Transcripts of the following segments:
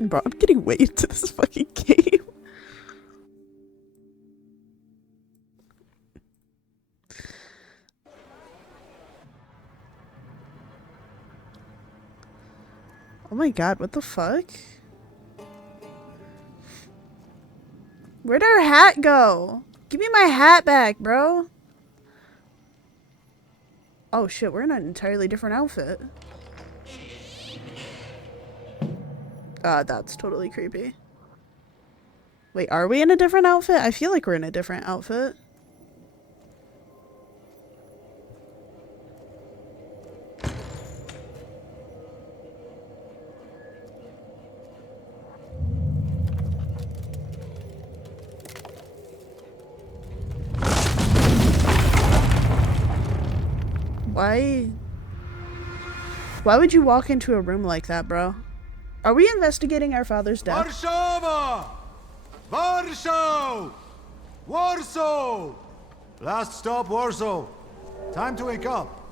Bro, I'm getting way into this fucking game. Oh my god, what the fuck? Where'd our hat go? Give me my hat back, bro. Oh shit, we're in an entirely different outfit. That's totally creepy. Wait, are we in a different outfit? I feel like we're in a different outfit. Why? Why would you walk into a room like that, bro? Are we investigating our father's death? Warsaw! Warsaw! Warsaw! Last stop, Warsaw. Time to wake up.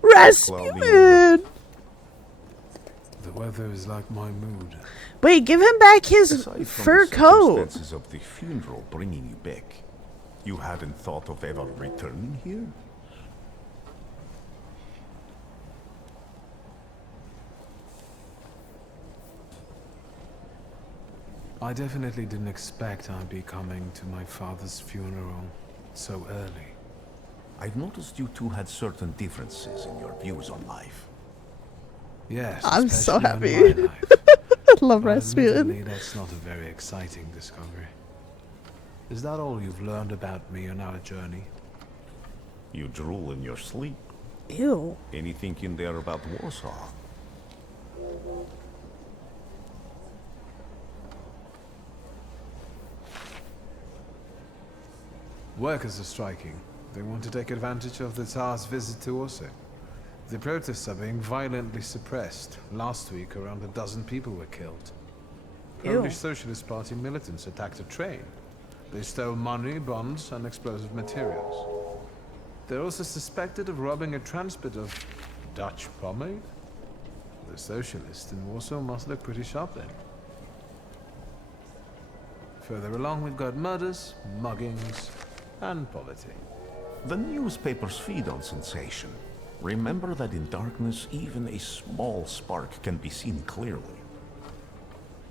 Rasputin! The weather is like my mood. Wait, give him back his Aside from fur the coat. circumstances of the funeral bringing you back, you hadn't thought of ever returning here? I definitely didn't expect I'd be coming to my father's funeral so early. I've noticed you two had certain differences in your views on life. Yes, I'm so especially happy. in my life. I love But Rasputin. admittedly, that's not a very exciting discovery. Is that all you've learned about me on our journey? You drool in your sleep. Ew. Anything in there about Warsaw? Workers are striking. They want to take advantage of the Tsar's visit to Warsaw. The protests are being violently suppressed. Last week, around a dozen people were killed. Ew. Polish Socialist Party militants attacked a train. They stole money, bonds, and explosive materials. They're also suspected of robbing a transport of Dutch pomade. The socialists in Warsaw must look pretty sharp then. Further along, we've got murders, muggings, and poverty. The newspapers feed on sensation. Remember that in darkness, even a small spark can be seen clearly.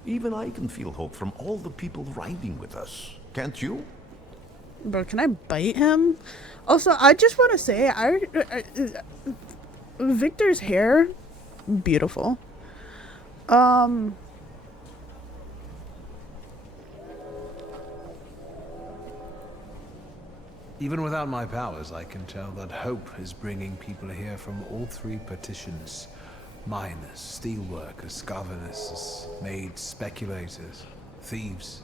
Even I can feel hope from all the people riding with us. Can't you? Bro, can I bite him? Also, I just want to say, Victor's hair, beautiful. Even without my powers, I can tell that hope is bringing people here from all three partitions. Miners, steelworkers, governesses, maids, speculators, thieves.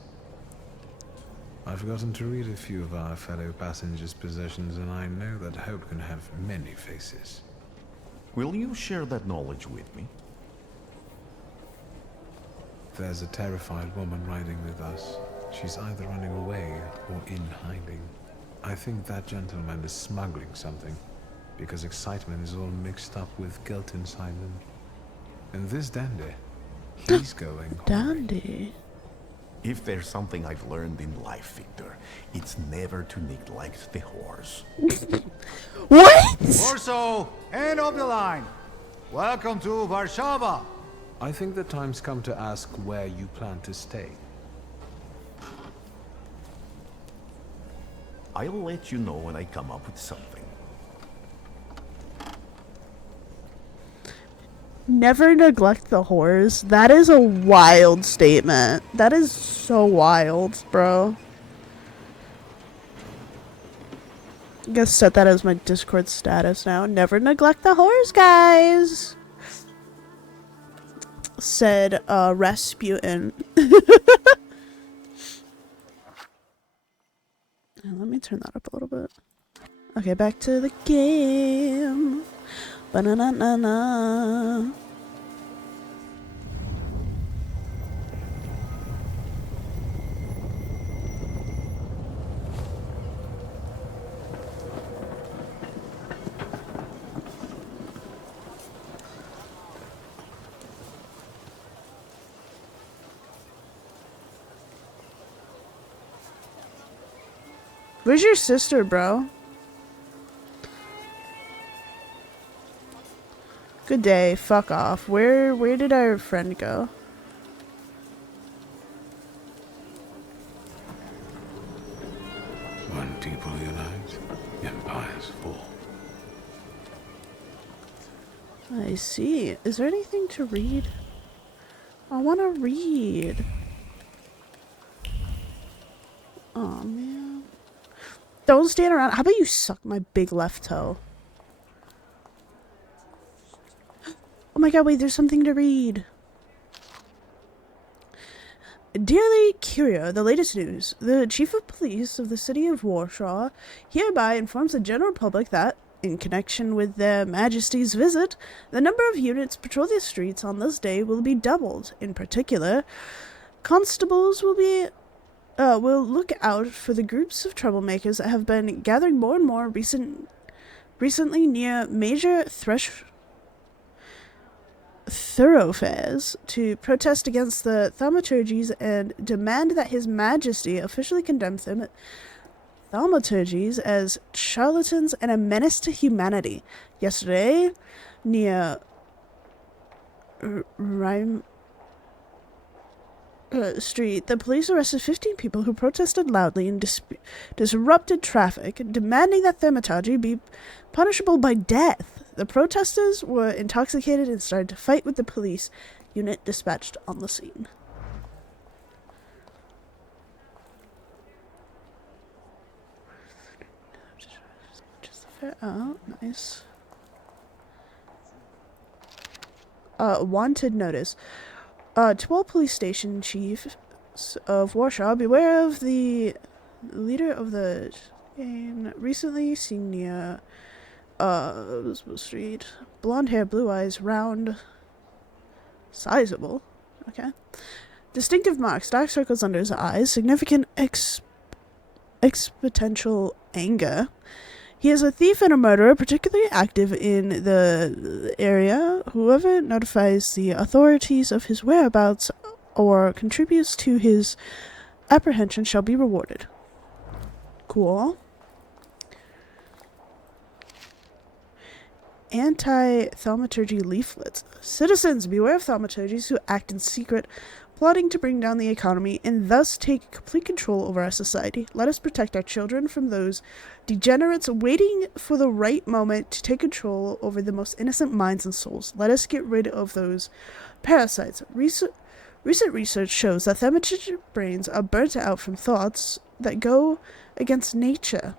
I've forgotten to read a few of our fellow passengers' possessions, and I know that hope can have many faces. Will you share that knowledge with me? There's a terrified woman riding with us. She's either running away or in hiding. I think that gentleman is smuggling something, because excitement is all mixed up with guilt inside them. And this dandy, he's going Dandy. If there's something I've learned in life, Victor, it's never to neglect the horse. What? Warsaw, end of the line. Welcome to Warsaw. I think the time's come to ask where you plan to stay. I'll let you know when I come up with something. Never neglect the whores. That is a wild statement. That is so wild, bro. I'm gonna set that as my Discord status now. Never neglect the whores, guys. Said Rasputin. Let me turn that up a little bit. Okay, back to the game. Ba-na-na-na-na. Where's your sister, bro? Good day. Fuck off. Where did our friend go? When people unite, empires fall. I see. Is there anything to read? I want to read. Oh, man. Don't stand around. How about you suck my big left toe? Oh my god, wait, there's something to read. Dearly Curio, the latest news. The chief of police of the city of Warsaw hereby informs the general public that, in connection with their majesty's visit, the number of units patrol the streets on this day will be doubled. In particular, constables will look out for the groups of troublemakers that have been gathering more and more recently near major thoroughfares to protest against the Thaumaturges and demand that His Majesty officially condemns them Thaumaturges as charlatans and a menace to humanity. Yesterday, near Rhyme Street, the police arrested 15 people who protested loudly and disrupted traffic, demanding that Thaumaturge be punishable by death. The protesters were intoxicated and started to fight with the police unit dispatched on the scene. Oh, nice. Wanted notice. To all police station chiefs of Warsaw, beware of the leader of the chain recently seen near Elizabeth Street. Blonde hair, blue eyes, round, sizable. Okay. Distinctive marks, dark circles under his eyes, significant exponential anger. He is a thief and a murderer, particularly active in the area. Whoever notifies the authorities of his whereabouts or contributes to his apprehension shall be rewarded. Cool. Anti-thaumaturgy leaflets. Citizens, beware of thaumaturges who act in secret, plotting to bring down the economy and thus take complete control over our society. Let us protect our children from those degenerates waiting for the right moment to take control over the most innocent minds and souls. Let us get rid of those parasites. Recent research shows that thaumaturge brains are burnt out from thoughts that go against nature.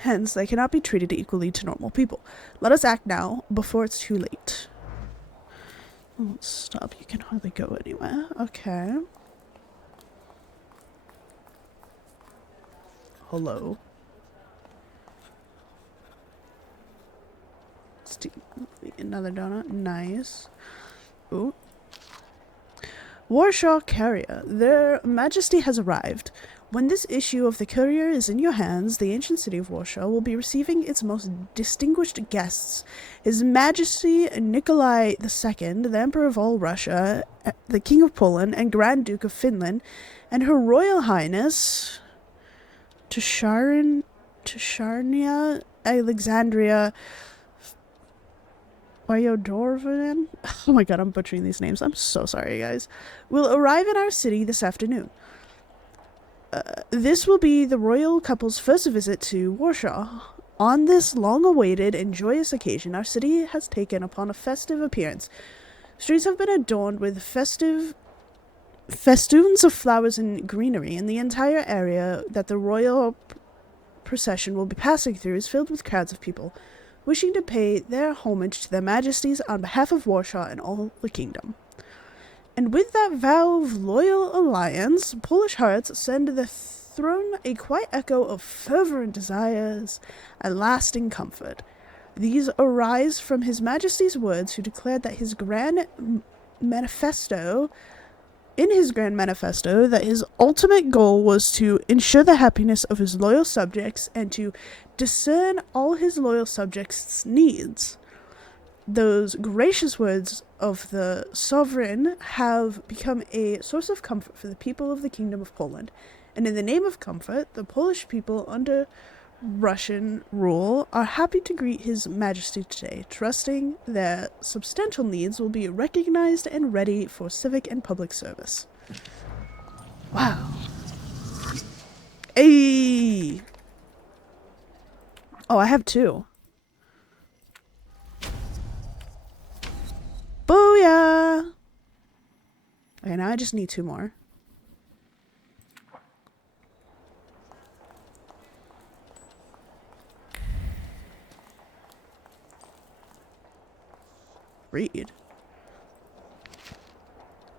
Hence, they cannot be treated equally to normal people. Let us act now, before it's too late. Oh, stop, you can hardly go anywhere. Okay. Hello. Another donut. Nice. Ooh. Warsaw Courier. Their Majesty has arrived. When this issue of the Courier is in your hands, the ancient city of Warsaw will be receiving its most distinguished guests. His Majesty Nikolai II, the Emperor of all Russia, the King of Poland, and Grand Duke of Finland, and Her Royal Highness Tasharnia Alexandria Fyodorova. Oh my god, I'm butchering these names. I'm so sorry, guys. Will arrive in our city this afternoon. This will be the royal couple's first visit to Warsaw. On this long-awaited and joyous occasion, our city has taken upon a festive appearance. Streets have been adorned with festoons of flowers and greenery, and the entire area that the royal procession will be passing through is filled with crowds of people wishing to pay their homage to their majesties on behalf of Warsaw and all the kingdom. And with that vow of loyal alliance, Polish hearts send the throne a quiet echo of fervent desires and lasting comfort. These arise from His Majesty's words, who declared that in his grand manifesto, that his ultimate goal was to ensure the happiness of his loyal subjects and to discern all his loyal subjects' needs. Those gracious words of the sovereign have become a source of comfort for the people of the Kingdom of Poland, And in the name of comfort, the Polish people under Russian rule are happy to greet His Majesty today, trusting their substantial needs will be recognized and ready for civic and public service. Wow. Hey! Oh, I have 2. Booyah! Okay, now I just need 2 more. Read.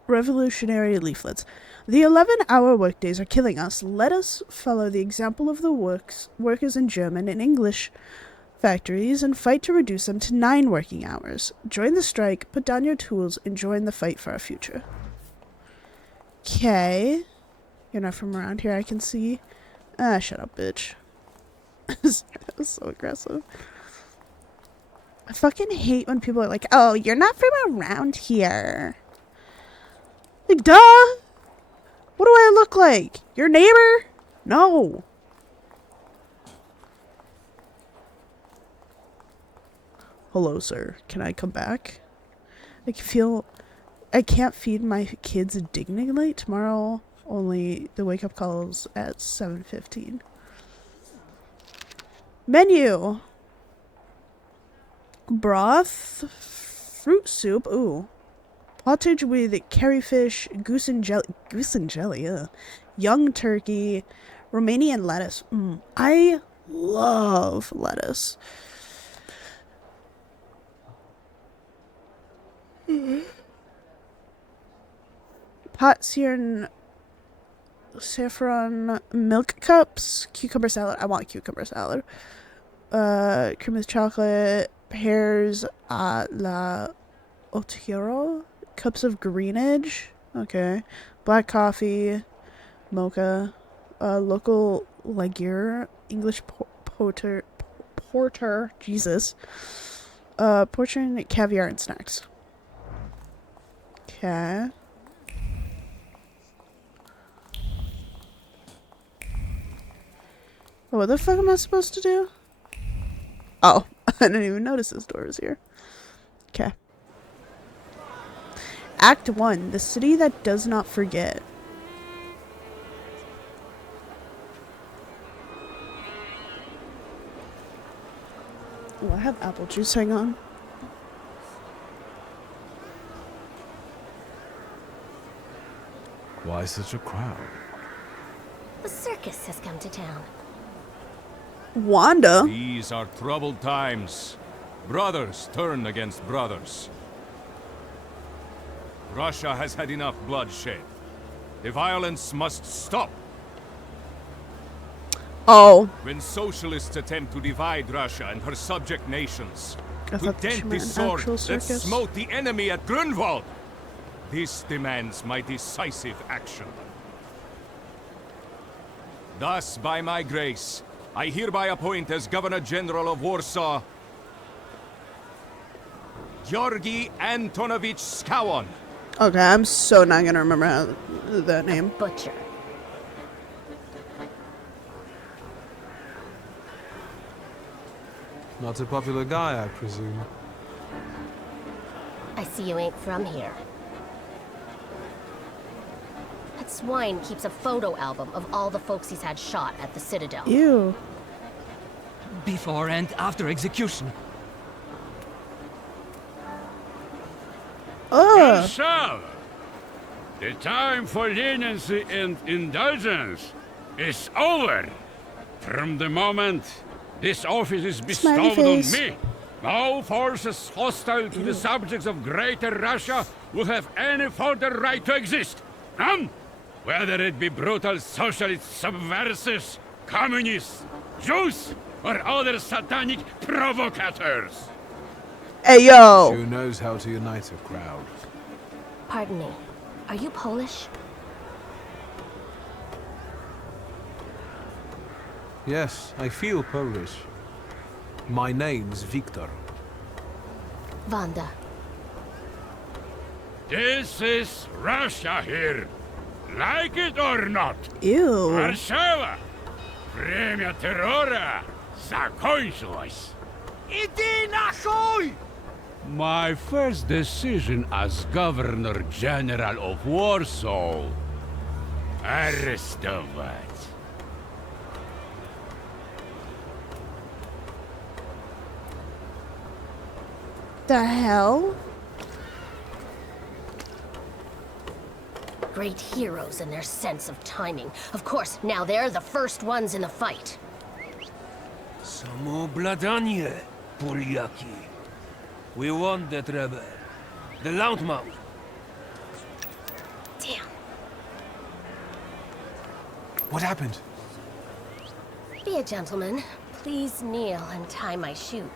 Revolutionary leaflets. The 11-hour workdays are killing us. Let us follow the example of the workers in German and English factories and fight to reduce them to 9 working hours. Join the strike, put down your tools, and join the fight for our future. Okay. You're not from around here, I can see. Ah, shut up, bitch. That was so aggressive. I fucking hate when people are like, oh, you're not from around here. Like, duh! What do I look like? Your neighbor? No. Hello, sir. Can I come back? I can't feed my kids dignity tomorrow. Only the wake-up call's at 7:15. Menu. Broth. Fruit soup. Ooh. Pottage with curry fish, goose and jelly, ugh. Young turkey, Romanian lettuce. I love lettuce. Pot searing saffron milk cups, cucumber salad. I want cucumber salad. Cream with chocolate, pears a la Otero. Cups of greenage. Okay. Black coffee. Mocha. Local Laguerre. English porter. Jesus. Portion, caviar, and snacks. Okay. What the fuck am I supposed to do? Oh, I didn't even notice this door was here. Okay. Act 1, the city that does not forget. Oh, I have apple juice, hang on. Why such a crowd? The circus has come to town. Wanda? These are troubled times. Brothers turn against brothers. Russia has had enough bloodshed. The violence must stop. Oh. When socialists attempt to divide Russia and her subject nations, I to thought she dent the meant an sword actual that circus. smote the enemy at Grunwald, this demands my decisive action. Thus, by my grace, I hereby appoint as Governor General of Warsaw, Georgi Antonovich Skowon. Okay, I'm so not gonna remember that name. Butcher. Not a popular guy, I presume. I see you ain't from here. That swine keeps a photo album of all the folks he's had shot at the Citadel. Ew. Before and after execution. Ugh. So, the time for leniency and indulgence is over. From the moment this office is Smiley bestowed on face. me, no forces hostile to the subjects of Greater Russia will have any further right to exist. None. Whether it be brutal socialist subversives, communists, Jews, or other satanic provocators. Hey, yo. Who knows how to unite a crowd? Pardon me. Are you Polish? Yes, I feel Polish. My name's Victor. Wanda. This is Russia here. Like it or not, Ew. Warsaw, premia terrora, zakończyłeś. Idy na chuj! My first decision as Governor General of Warsaw. Arrestować. The hell? Great heroes in their sense of timing. Of course, now they're the first ones in the fight. Samoobladanie, Poliaki. We won that rebel. The Loudmouth. Damn. What happened? Be a gentleman. Please kneel and tie my shoe.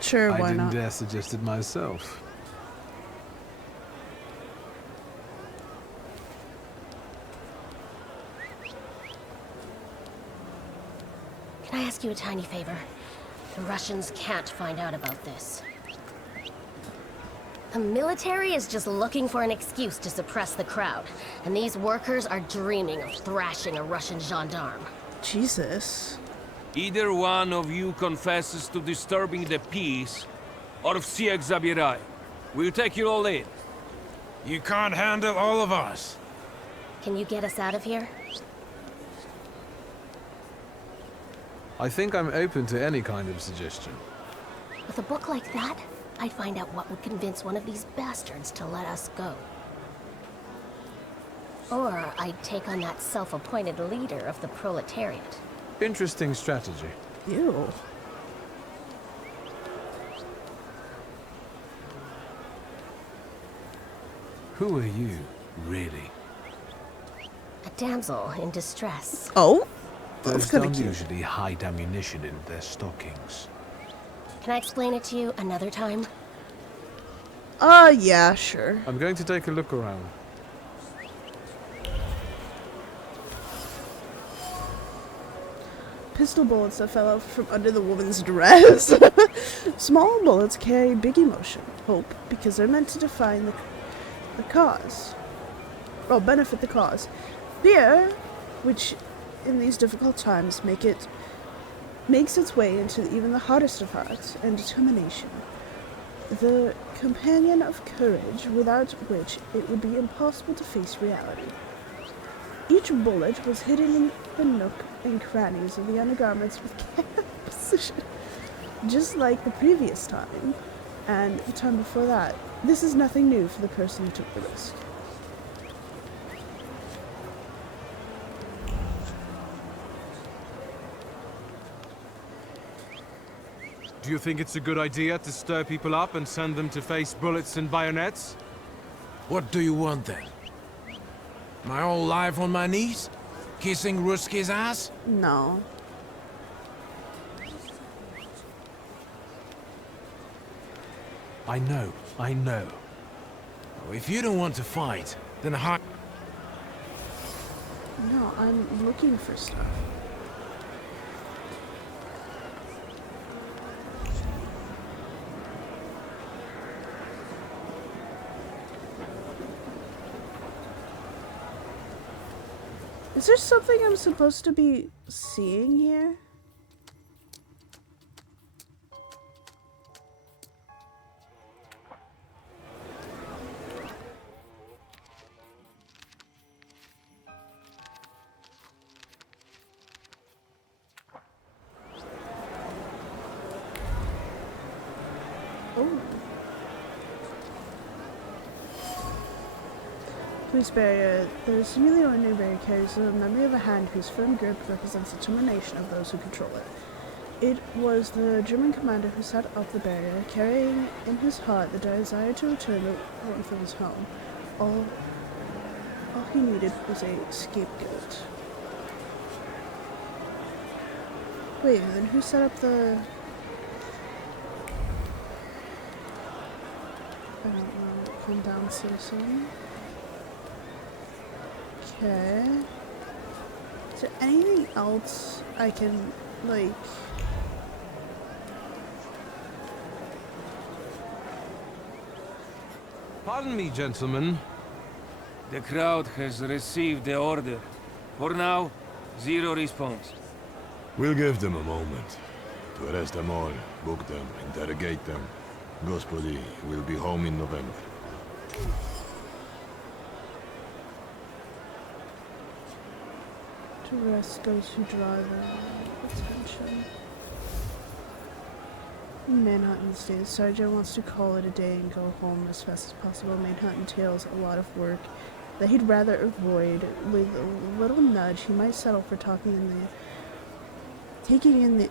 Sure, I why didn't not? dare suggest it myself. Can I ask you a tiny favor? The Russians can't find out about this. The military is just looking for an excuse to suppress the crowd, and these workers are dreaming of thrashing a Russian gendarme. Jesus. Either one of you confesses to disturbing the peace, or всех забирай. We'll take you all in. You can't handle all of us. Can you get us out of here? I think I'm open to any kind of suggestion. With a book like that, I'd find out what would convince one of these bastards to let us go. Or I'd take on that self-appointed leader of the proletariat. Interesting strategy. Ew. Who are you, really? A damsel in distress. Oh? Those That's kind of don't cute. usually hide ammunition in their stockings. Can I explain it to you another time? Yeah, sure. I'm going to take a look around. Pistol bullets that fell out from under the woman's dress. Small bullets carry big emotion, hope, because they're meant to define the cause. Well, benefit the cause. Fear, which in these difficult times makes its way into even the hardest of hearts, and determination. The companion of courage, without which it would be impossible to face reality. Each bullet was hidden in the nook and crannies of the undergarments with careful precision, just like the previous time, and the time before that. This is nothing new for the person who took the risk. Do you think it's a good idea to stir people up and send them to face bullets and bayonets? What do you want then? My whole life on my knees? Kissing Ruski's ass? No. I know. Oh, if you don't want to fight, then No, I'm looking for stuff. Is there something I'm supposed to be seeing here? Oh. Police barrier. The Simile ordinary barrier carries the memory of a hand whose firm grip represents the determination of those who control it. It was the German commander who set up the barrier, carrying in his heart the desire to return the warmth of his home. All he needed was a scapegoat. Wait, then who set up the... I don't know. Calm down, citizen. Okay. Is there anything else I can, like... Pardon me, gentlemen. The crowd has received the order. For now, zero response. We'll give them a moment. To arrest them all, book them, interrogate them. Gospodi will be home in November. To arrest those who drive attention. Manhunt State. Sergeant wants to call it a day and go home as fast as possible. Manhunt entails a lot of work that he'd rather avoid. With a little nudge, he might settle for taking in the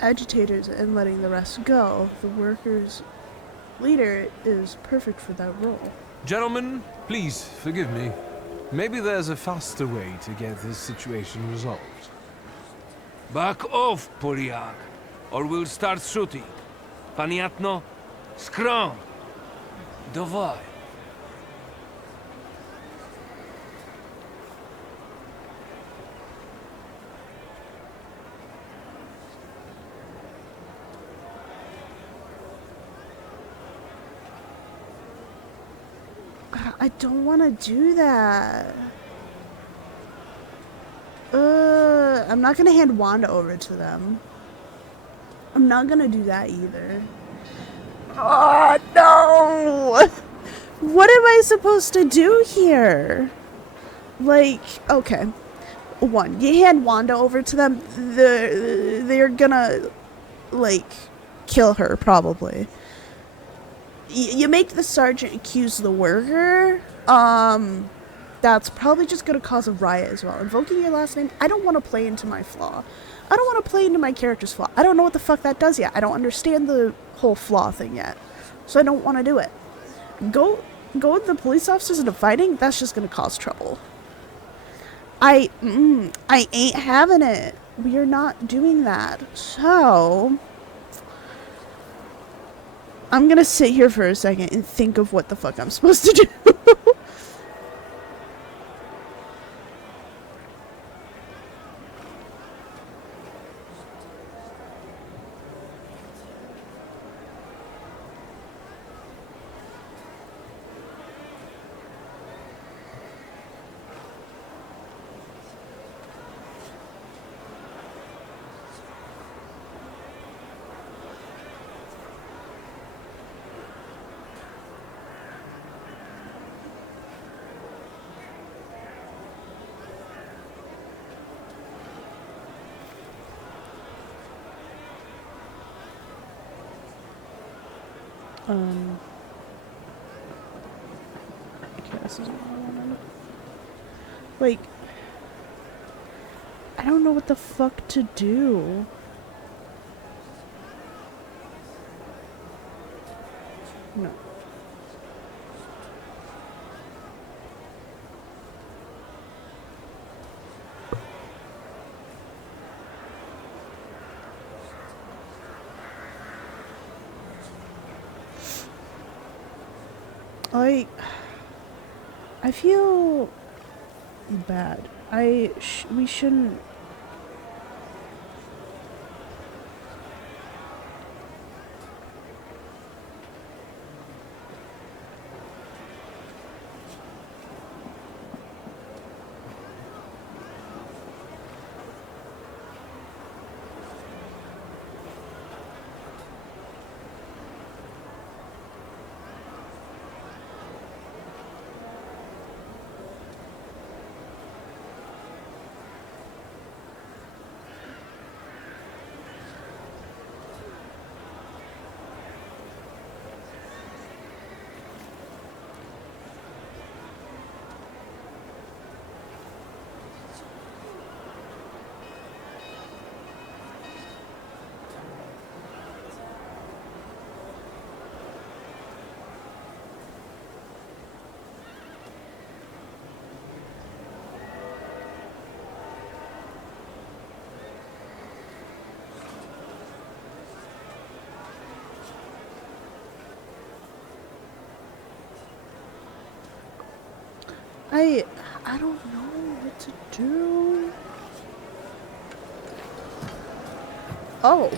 agitators and letting the rest go. The workers' leader is perfect for that role. Gentlemen, please forgive me. Maybe there's a faster way to get this situation resolved. Back off, Poliak, or we'll start shooting. Paniatno, scrum. Dawaj. I don't want to do that. I'm not going to hand Wanda over to them. I'm not going to do that either. Oh, no! What am I supposed to do here? Like, okay. One, you hand Wanda over to them, they're gonna, like, kill her, probably. You make the sergeant accuse the worker, that's probably just gonna cause a riot as well. Invoking your last name, I don't want to play into my flaw. I don't want to play into my character's flaw. I don't know what the fuck that does yet. I don't understand the whole flaw thing yet. So I don't want to do it. Go with the police officers into fighting, that's just gonna cause trouble. I ain't having it. We are not doing that. So I'm gonna sit here for a second and think of what the fuck I'm supposed to do. Okay, this is what I wanted. Like, I don't know what the fuck to do. No. I feel bad. We shouldn't. I don't know what to do. Oh.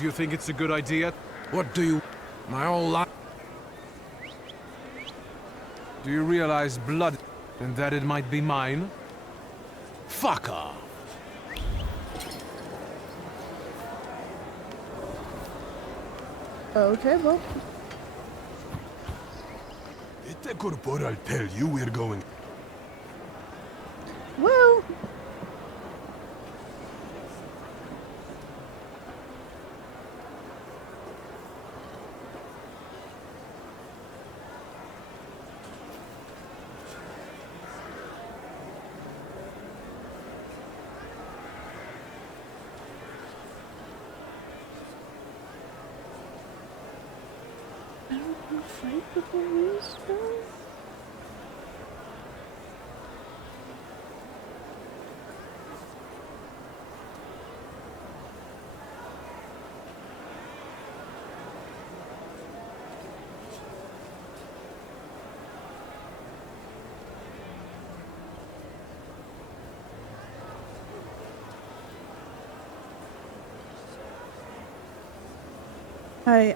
Do you think it's a good idea? What do you... My whole life... Do you realize blood and that it might be mine? Fuck off! Okay, well. The corporal tell you we're going. Well. Fight before we spell?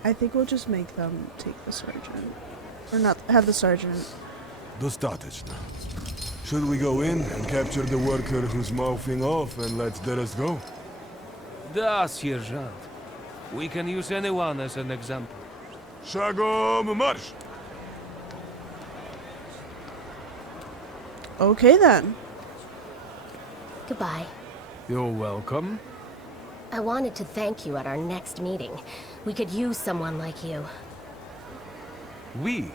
I think we'll just make them take the sergeant. Or not, have the sergeant. Достаточно. Should we go in and capture the worker who's mouthing off and let the rest go? Da, Sergeant. We can use anyone as an example. Szagom marsz! Okay then. Goodbye. You're welcome. I wanted to thank you at our next meeting. We could use someone like you. We?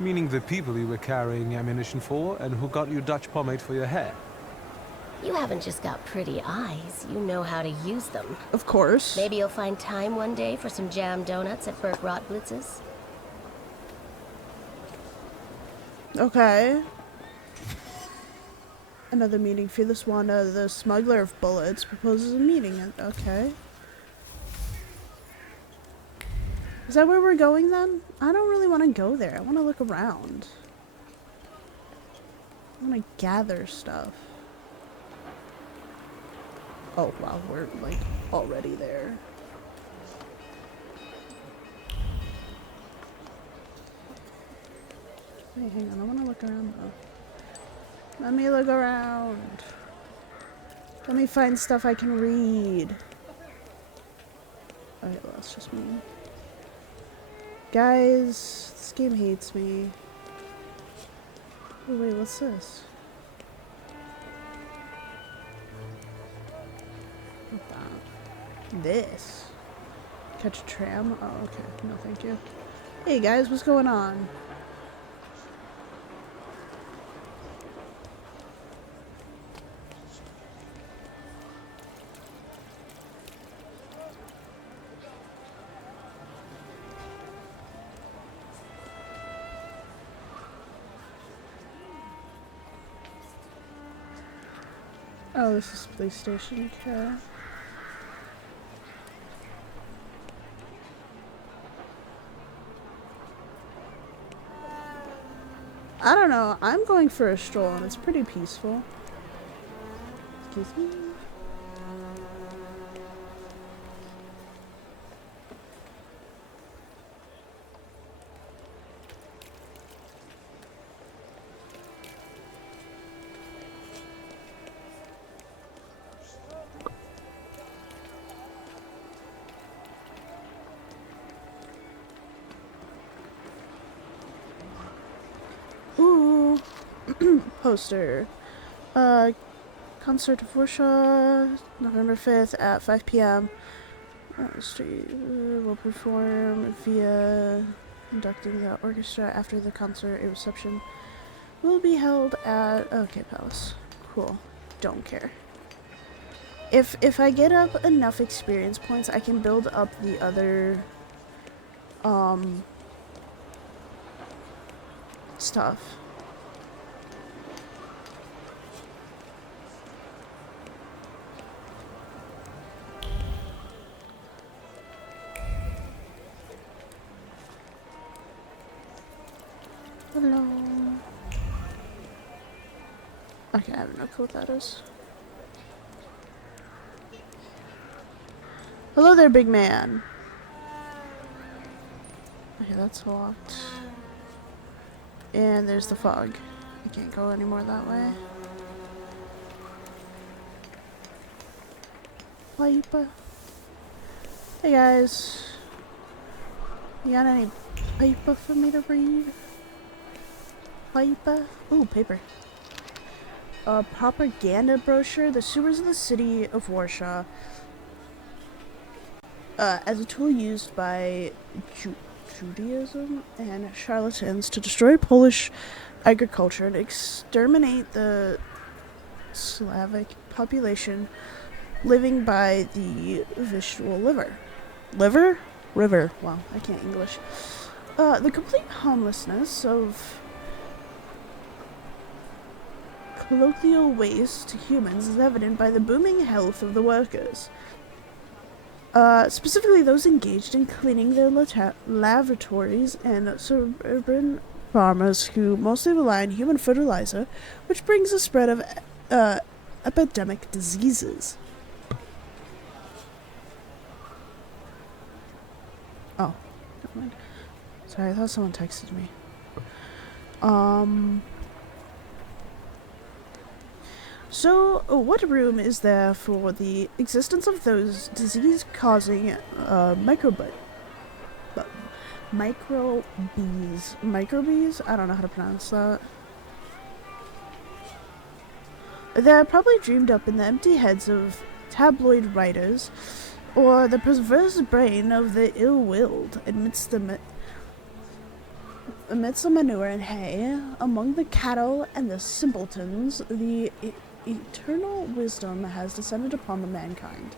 Meaning the people you were carrying ammunition for and who got you Dutch pomade for your hair. You haven't just got pretty eyes. You know how to use them. Of course. Maybe you'll find time one day for some jam donuts at Burke Rotblitz's. Okay. Another meeting. Fearless Wanda, the smuggler of bullets, proposes a meeting. Okay. Is that where we're going then? I don't really want to go there. I want to look around. I want to gather stuff. Oh wow, we're like already there. Hey, hang on. I want to look around though. Let me look around. Let me find stuff I can read. Alright, well, that's just me. Guys, this game hates me. Oh wait, what's this? What that? This? Catch a tram? Oh, okay. No, thank you. Hey guys, what's going on? Oh, this is police station, okay. I don't know, I'm going for a stroll and it's pretty peaceful. Excuse me? Ooh, poster. Concert of Warsaw, November 5th at 5 p.m. Street will perform via conducting the orchestra. After the concert, a reception will be held at Palace. Cool. Don't care. If I get up enough experience points, I can build up the other stuff. Hello. Okay, I have no clue what that is. Hello there, big man. Okay, that's locked. And there's the fog. I can't go anymore that way. Piper. Hey guys. You got any paper for me to read? Paper? Ooh, paper. A propaganda brochure, the sewers of the city of Warsaw, as a tool used by Judaism and charlatans to destroy Polish agriculture and exterminate the Slavic population living by the visual liver. Liver? River. Wow, I can't English. The complete harmlessness of colloquial waste to humans is evident by the booming health of the workers. Specifically those engaged in cleaning their lavatories and suburban farmers who mostly rely on human fertilizer, which brings a spread of epidemic diseases. Oh, never mind. Sorry, I thought someone texted me. So, what room is there for the existence of those disease-causing microbees? Microbees? I don't know how to pronounce that. They're probably dreamed up in the empty heads of tabloid writers, or the perverse brain of the ill-willed amidst the manure and hay, among the cattle and the simpletons. The eternal wisdom has descended upon the mankind.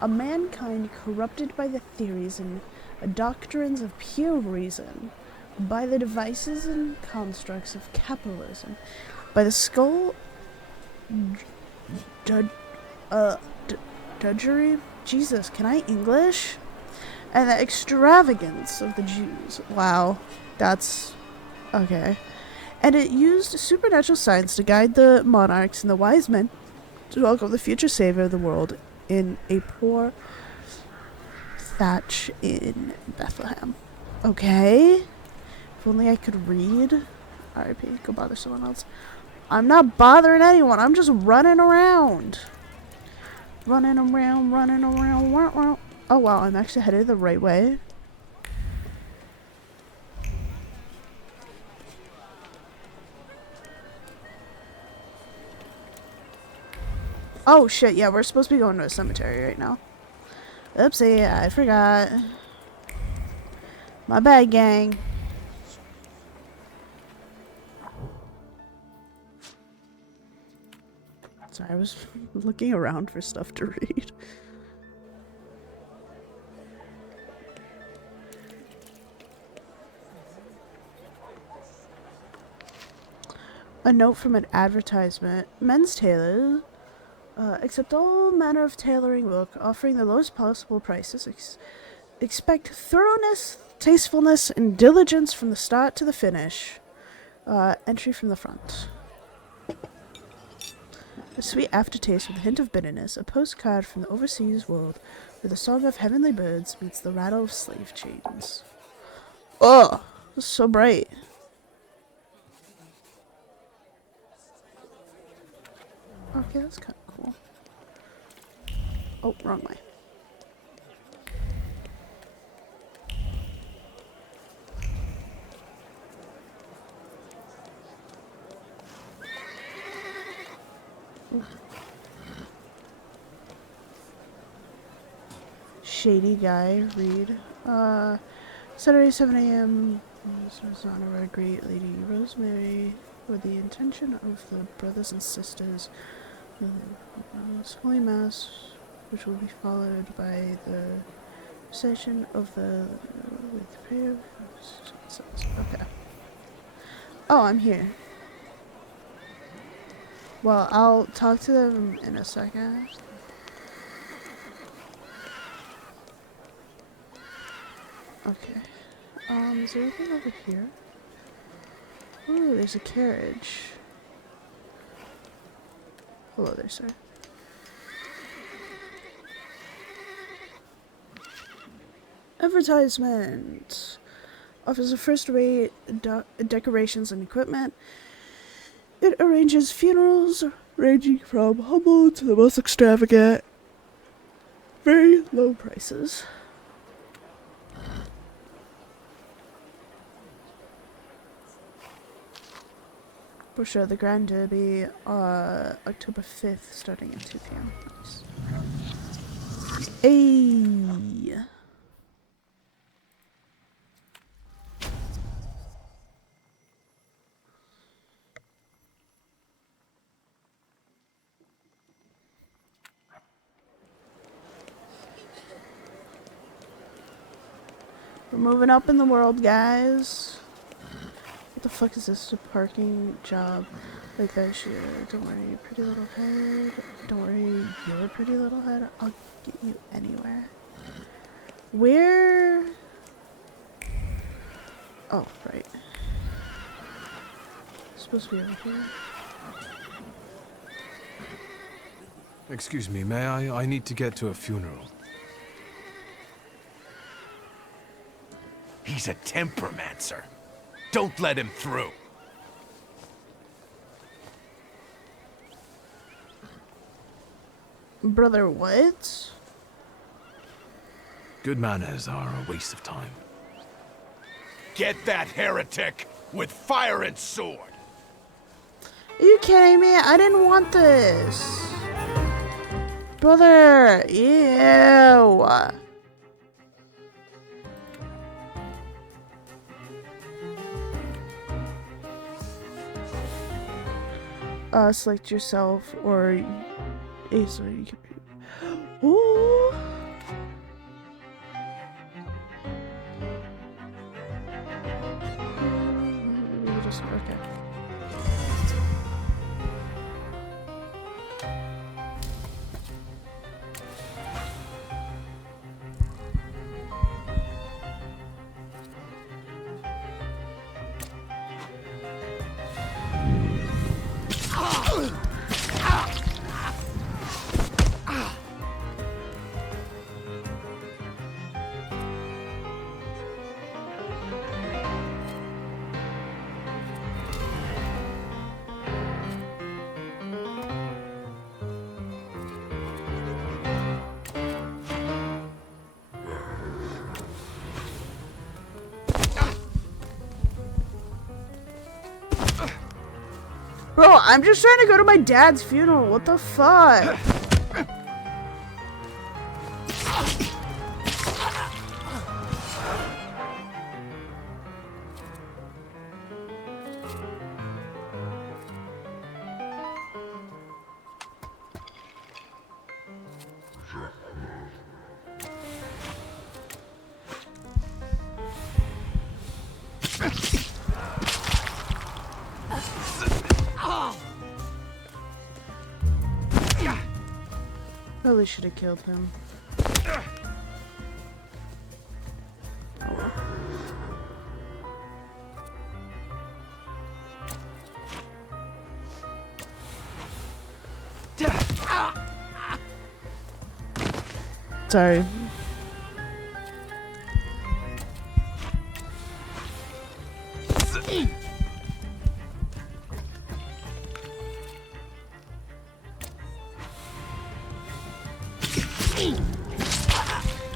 A mankind corrupted by the theories and doctrines of pure reason, by the devices and constructs of capitalism, by the drudgery. Jesus, can I English? And the extravagance of the Jews. Wow, that's okay. And it used supernatural science to guide the monarchs and the wise men to welcome the future savior of the world in a poor thatch in Bethlehem. Okay. If only I could read. R.I.P. Go bother someone else. I'm not bothering anyone. I'm just running around. Running around. Oh wow, I'm actually headed the right way. Oh shit, yeah, we're supposed to be going to a cemetery right now. Oopsie, I forgot. My bad, gang. Sorry, I was looking around for stuff to read. A note from an advertisement. Men's tailors accept all manner of tailoring work, offering the lowest possible prices. Expect thoroughness, tastefulness, and diligence from the start to the finish. Entry from the front. A sweet aftertaste with a hint of bitterness. A postcard from the overseas world where the song of heavenly birds meets the rattle of slave chains. Oh, this is so bright. Okay, that's kind of cool. Oh, wrong way. Shady guy, read. Saturday, 7 a.m. This on our great Lady Rosemary with the intention of the brothers and sisters. Holy Mass, which will be followed by the session of the with prayer. Okay. Oh, I'm here. Well, I'll talk to them in a second. Okay. Is there anything over here? Ooh, there's a carriage. Hello there, sir. Advertisement. Offers a first-rate decorations and equipment. It arranges funerals ranging from humble to the most extravagant. Very low prices. Brochure of the Grand Derby, October 5th, starting at 2 p.m. Nice. Ayy. We're moving up in the world, guys. What the fuck is this? A parking job? Like that shit. Don't worry, pretty little head. Don't worry, your pretty little head. I'll get you anywhere. Where? Oh, right. It's supposed to be over here. Excuse me, may I? I need to get to a funeral. He's a tempermancer. Don't let him through. Brother, what? Good manners are a waste of time. Get that heretic with fire and sword. Are you kidding me? I didn't want this. Brother, ew. Select yourself or so you can. Ooh. Just okay. Bro, I'm just trying to go to my dad's funeral. What the fuck? Probably should have killed him. Sorry.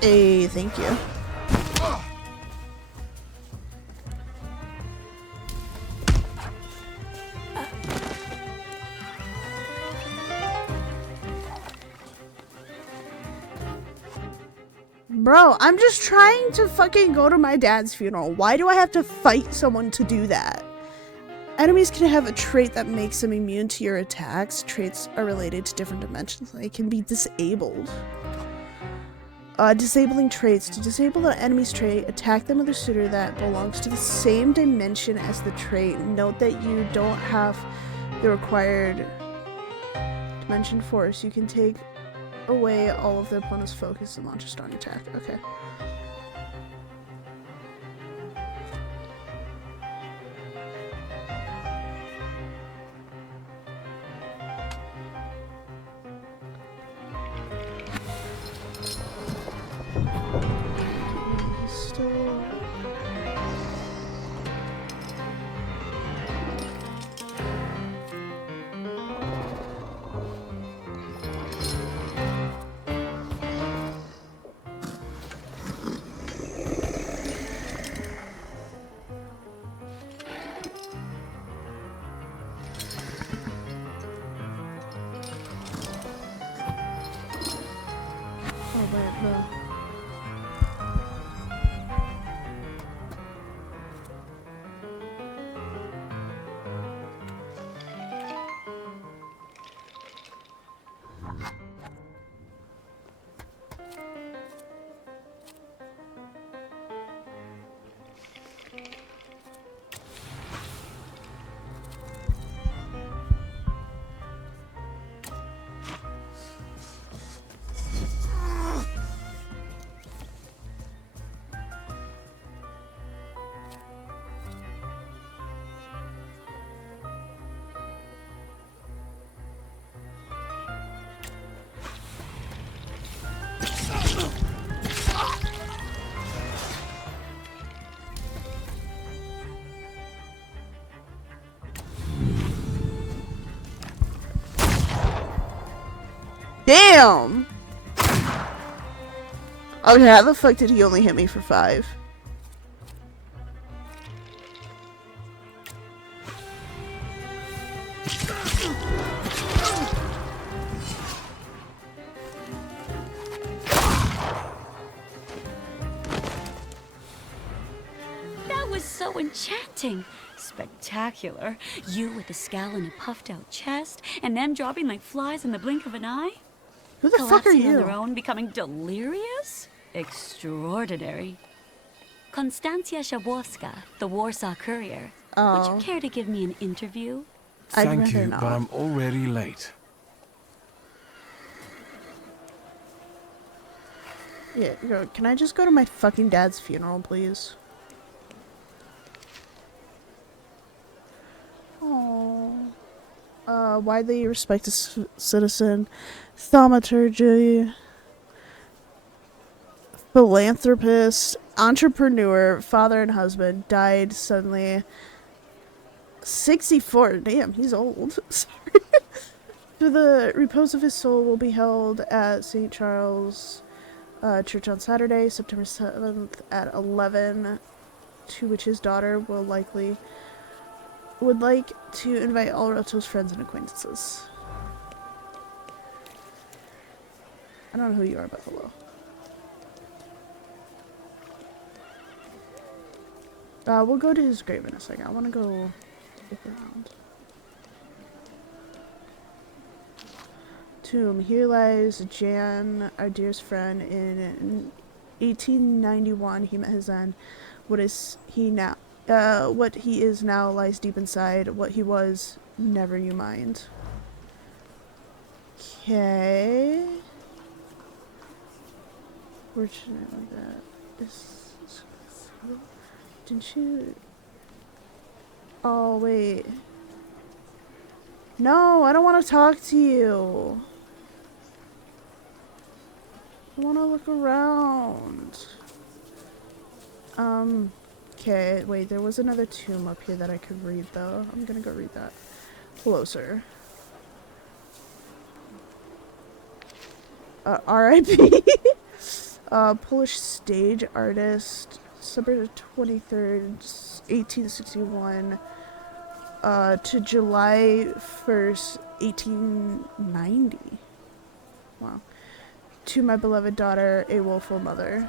Hey, thank you. Bro, I'm just trying to fucking go to my dad's funeral. Why do I have to fight someone to do that? Enemies can have a trait that makes them immune to your attacks. Traits are related to different dimensions. They can be disabled. Disabling traits. To disable an enemy's trait, attack them with a suitor that belongs to the same dimension as the trait. Note that you don't have the required dimension force. You can take away all of the opponent's focus and launch a strong attack. Okay. plant, though. Damn! Okay, how the fuck did he only hit me for 5? That was so enchanting. Spectacular. You with a scowl and a puffed out chest, and them dropping like flies in the blink of an eye. Who the fuck are Collapsing on you? their own, becoming delirious? Extraordinary. Konstancja Szabłowska, the Warsaw Courier. Would you care to give me an interview? Thank you, but I'm already late. Yeah, yo, can I just go to my fucking dad's funeral, please? Oh. Widely respected citizen, thaumaturge, philanthropist, entrepreneur, father and husband, died suddenly. 64. Damn, he's old. Sorry. The repose of his soul will be held at St. Charles Church on Saturday, September 7th at 11, to which his daughter would like to invite all relatives, friends, and acquaintances. I don't know who you are, but hello. We'll go to his grave in a second. I want to go look around. Tomb. Here lies Jan, our dearest friend. In 1891, he met his end. What he is now lies deep inside. What he was, never you mind. Okay. Fortunately, that is. Didn't you? Oh wait. No, I don't want to talk to you. I want to look around. Okay, wait, there was another tomb up here that I could read, though. I'm gonna go read that closer. R.I.P. Polish stage artist, December 23rd, 1861, to July 1st, 1890. Wow. To my beloved daughter, a woeful mother.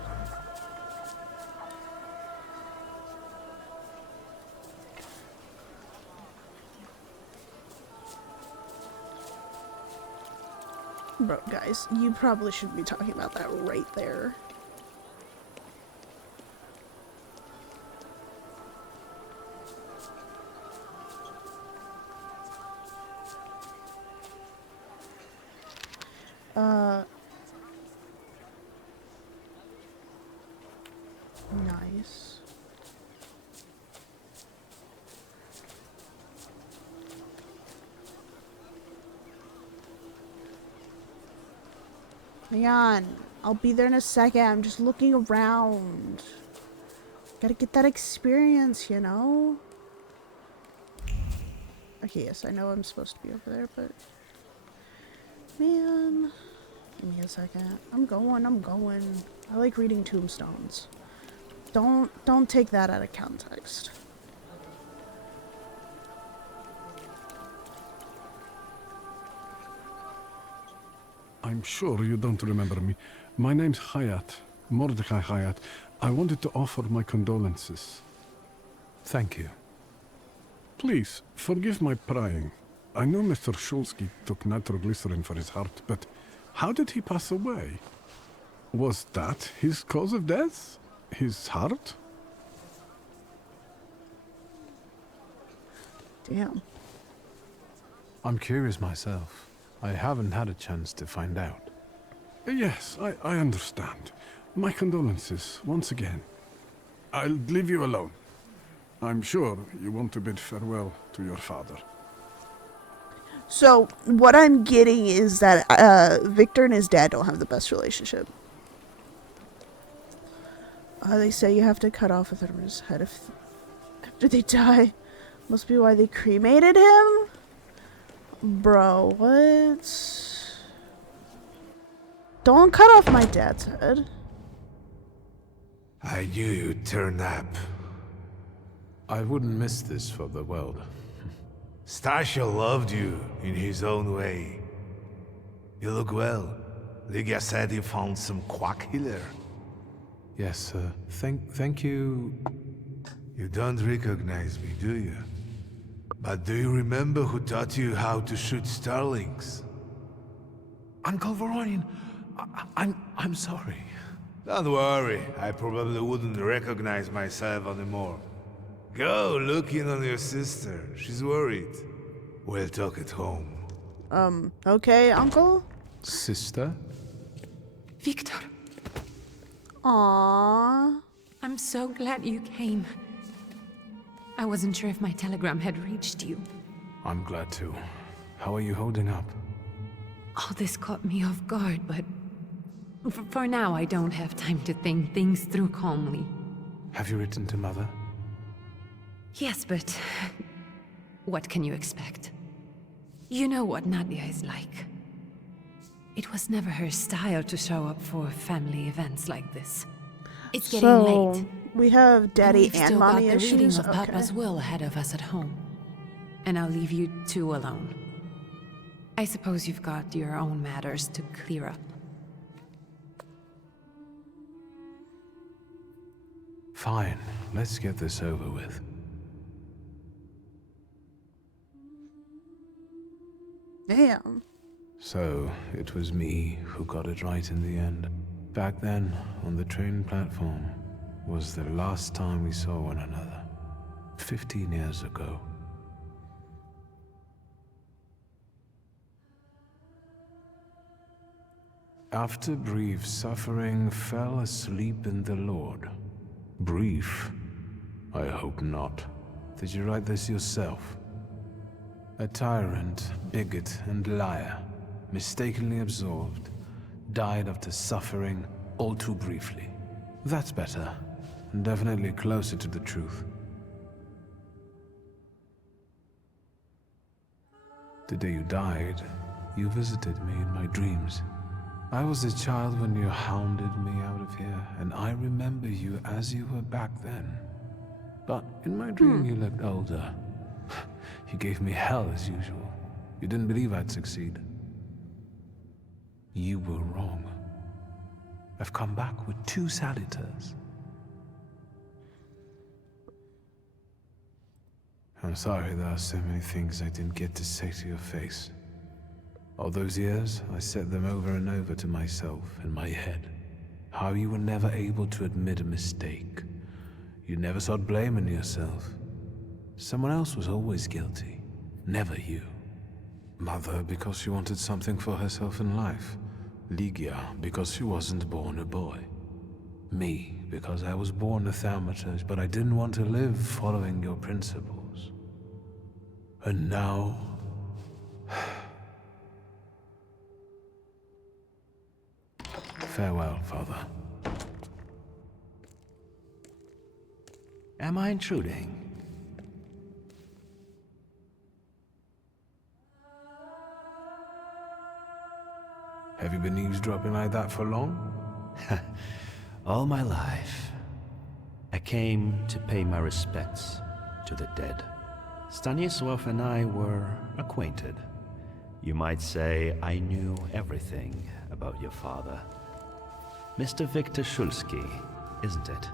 Bro, guys, you probably shouldn't be talking about that right there. Nice. Hang on. I'll be there in a second. I'm just looking around. Gotta get that experience, you know? Okay, yes, I know I'm supposed to be over there, but... Man... Give me a second. I'm going. I like reading tombstones. Don't take that out of context. I'm sure you don't remember me, My name's Hayat, Mordecai Hayat. I wanted to offer my condolences. Thank you. Please, forgive my prying. I know Mr. Shulsky took nitroglycerin for his heart, but how did he pass away? Was that his cause of death? His heart? Damn. I'm curious myself. I haven't had a chance to find out. Yes, I understand. My condolences, once again. I'll leave you alone. I'm sure you want to bid farewell to your father. So, what I'm getting is that Victor and his dad don't have the best relationship. They say you have to cut off a thermos head after they die. Must be why they cremated him? Bro, what? Don't cut off my dad's head. I knew you'd turn up. I wouldn't miss this for the world. Stasha loved you in his own way. You look well. Lygia said he found some quack healer. Yes, sir. Thank you. You don't recognize me, do you? But do you remember who taught you how to shoot starlings? Uncle Voronian, I'm sorry. Don't worry, I probably wouldn't recognize myself anymore. Go look in on your sister. She's worried. We'll talk at home. Okay, Uncle? Sister? Victor. Aww. I'm so glad you came. I wasn't sure if my telegram had reached you. I'm glad too. How are you holding up? All this caught me off guard, but for now I don't have time to think things through calmly. Have you written to Mother? Yes, but what can you expect? You know what Nadia is like. It was never her style to show up for family events like this. It's getting late. We have daddy and mommy got the reading issues. of Papa's will ahead of us at home. And I'll leave you two alone. I suppose you've got your own matters to clear up. Fine, let's get this over with. Damn. So, it was me who got it right in the end. Back then, on the train platform, was the last time we saw one another. 15 years ago. After brief suffering, fell asleep in the Lord. Brief? I hope not. Did you write this yourself? A tyrant, bigot, and liar, mistakenly absolved, died after suffering all too briefly. That's better, and definitely closer to the truth. The day you died, you visited me in my dreams. I was a child when you hounded me out of here, and I remember you as you were back then. But in my dream you looked older. You gave me hell as usual. You didn't believe I'd succeed. You were wrong. I've come back with 2 salutars. I'm sorry there are so many things I didn't get to say to your face. All those years, I said them over and over to myself in my head. How you were never able to admit a mistake. You never sought blame in yourself. Someone else was always guilty, never you. Mother because she wanted something for herself in life. Lygia because she wasn't born a boy. Me because I was born a Thaumaturge, but I didn't want to live following your principles. And now... Farewell, Father. Am I intruding? Have you been eavesdropping like that for long? All my life. I came to pay my respects to the dead. Stanisław and I were acquainted. You might say I knew everything about your father. Mr. Victor Shulsky, isn't it?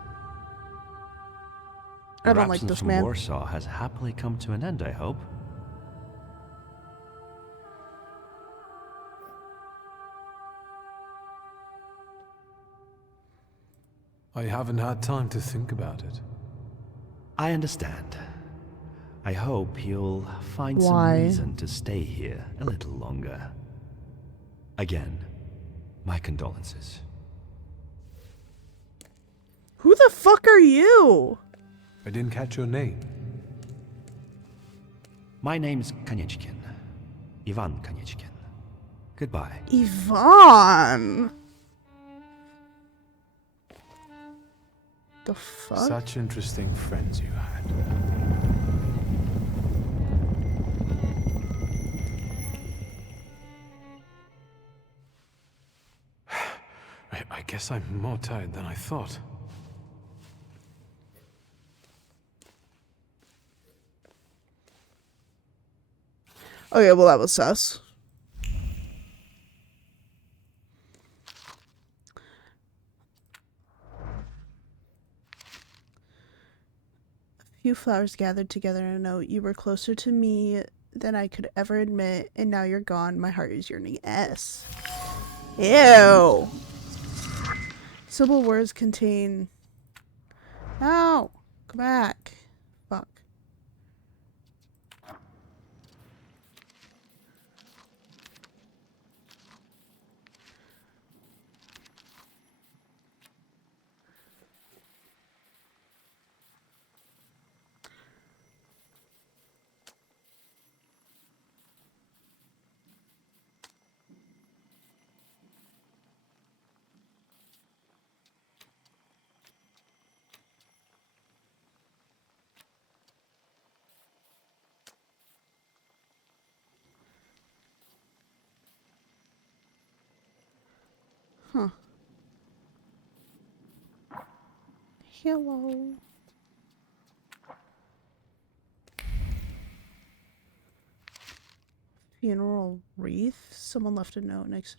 I Your don't like absence this from man. Warsaw has happily come to an end, I hope. I haven't had time to think about it. I understand. I hope you'll find Why? some reason to stay here a little longer. Again, my condolences. Who the fuck are you? I didn't catch your name. My name's Kaniechkin. Ivan Kaniechkin. Goodbye. Ivan. The fuck? Such interesting friends you had. I guess I'm more tired than I thought. Okay, well that was sus. A few flowers gathered together in a note. You were closer to me than I could ever admit, and now you're gone. My heart is yearning. S. Ew. Simple words contain... No! Come back. Fuck. Huh. Hello. Funeral wreath? Someone left a note next.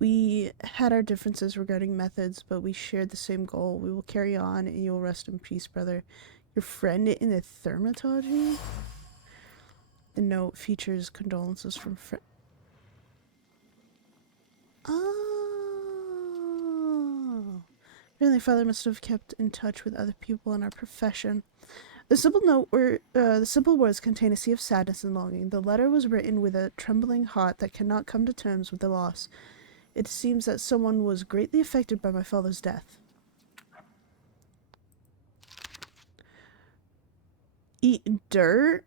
We had our differences regarding methods, but we shared the same goal. We will carry on, and you will rest in peace, brother. Your friend in the Thaumaturge? The note features condolences from friend. Oh. Really, Father must have kept in touch with other people in our profession. The simple words contain a sea of sadness and longing. The letter was written with a trembling heart that cannot come to terms with the loss. It seems that someone was greatly affected by my father's death. Eat dirt?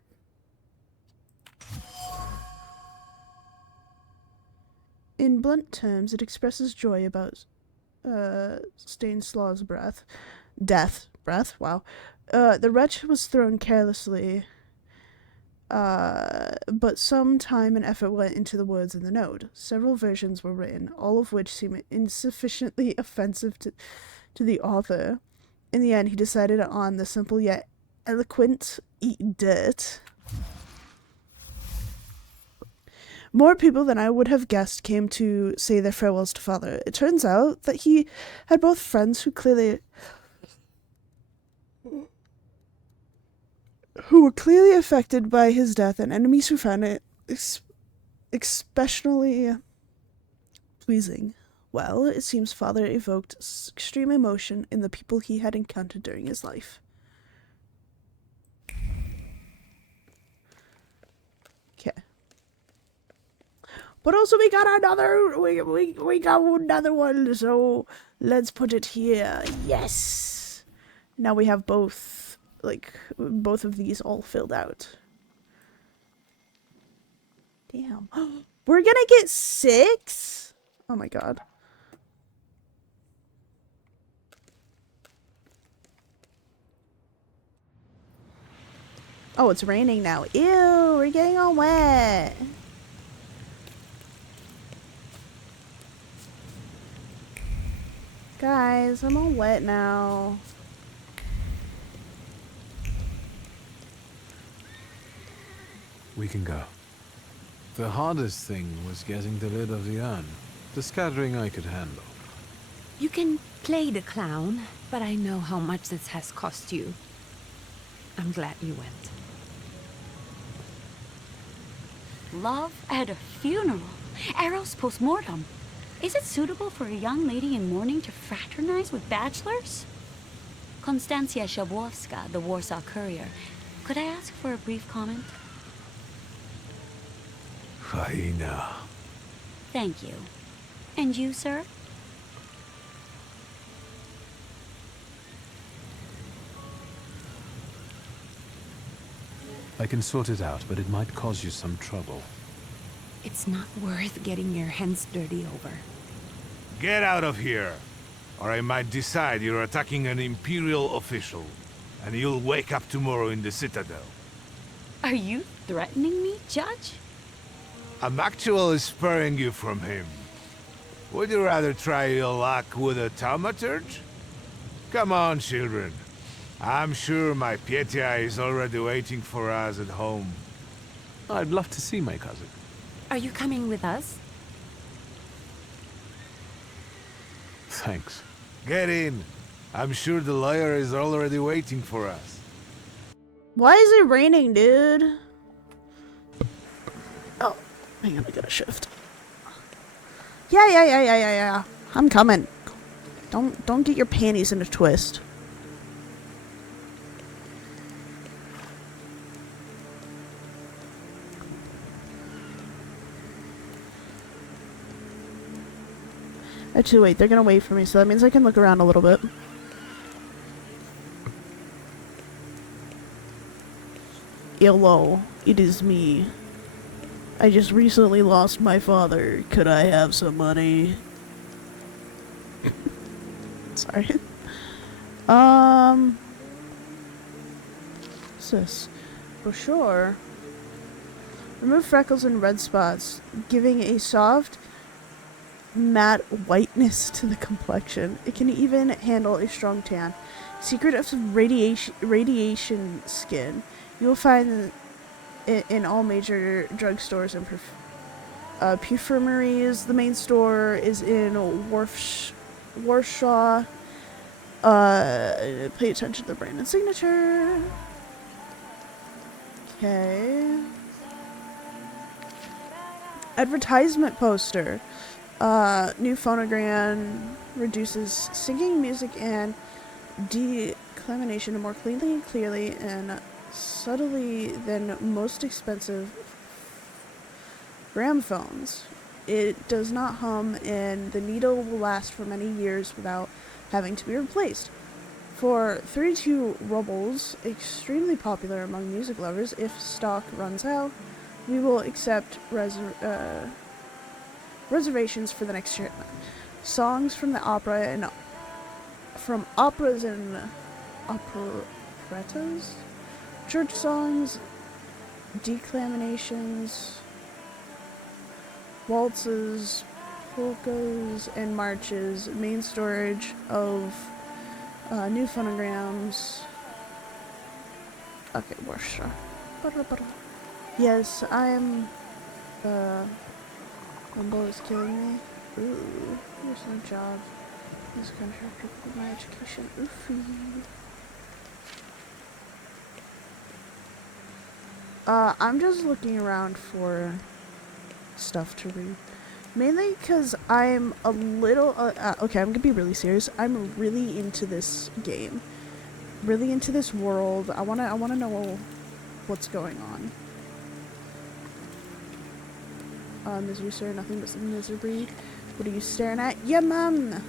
In blunt terms, it expresses joy about Stanislav's death. Wow. The wretch was thrown carelessly, but some time and effort went into the words in the note. Several versions were written, all of which seem insufficiently offensive to the author. In the end, he decided on the simple yet eloquent "eat dirt." More people than I would have guessed came to say their farewells to father. It turns out that he had both friends who were clearly affected by his death, and enemies who found it especially pleasing. Well, it seems father evoked extreme emotion in the people he had encountered during his life. Okay. But also we got another, we got another one, so let's put it here. Yes! Now we have both, like, both of these all filled out. Damn. We're gonna get 6? Oh my god. Oh, it's raining now. Ew, we're getting all wet. Guys, I'm all wet now. We can go. The hardest thing was getting the lid of the urn. The scattering I could handle. You can play the clown, but I know how much this has cost you. I'm glad you went. Love at a funeral. Eros post-mortem. Is it suitable for a young lady in mourning to fraternize with bachelors? Konstancja Shabowska, the Warsaw Courier. Could I ask for a brief comment? Hyena. Thank you. And you, sir? I can sort it out, but it might cause you some trouble. It's not worth getting your hands dirty over. Get out of here, or I might decide you're attacking an Imperial official, and you'll wake up tomorrow in the Citadel. Are you threatening me, Judge? I'm actually sparing you from him. Would you rather try your luck with a Thaumaturge? Come on, children. I'm sure my Pietia is already waiting for us at home. I'd love to see my cousin. Are you coming with us? Thanks. Get in. I'm sure the lawyer is already waiting for us. Why is it raining, dude? Oh, hang on, I gotta shift. Yeah. I'm coming. Don't get your panties in a twist. Actually, wait, they're gonna wait for me, so that means I can look around a little bit. Hello, it is me. I just recently lost my father. Could I have some money? Sorry. What's this? Brochure. Remove freckles and red spots, giving a soft, matte whiteness to the complexion. It can even handle a strong tan. Secret of radiation skin. You will find it in all major drugstores and perfumeries. The main store is in Warsaw. Pay attention to the brand and signature. Okay. Advertisement poster. New phonogram reduces singing, music, and declamation more clearly and subtly than most expensive gramophones. It does not hum, and the needle will last for many years without having to be replaced. For 32 rubles, extremely popular among music lovers, if stock runs out, we will accept reservations for the next shipment. Songs from the opera and from operas and operettas, church songs, declamations, waltzes, polkas, and marches. Main storage of new phonograms. Okay, Warsaw. Yes, I'm. Rumble is killing me. Ooh, there's no job. This contractor for my education. Oofy. I'm just looking around for stuff to read. Mainly because I'm a little... okay, I'm gonna be really serious. I'm really into this game. Really into this world. I wanna know what's going on. Misery, sir, nothing but misery. What are you staring at? Yeah, ma'am!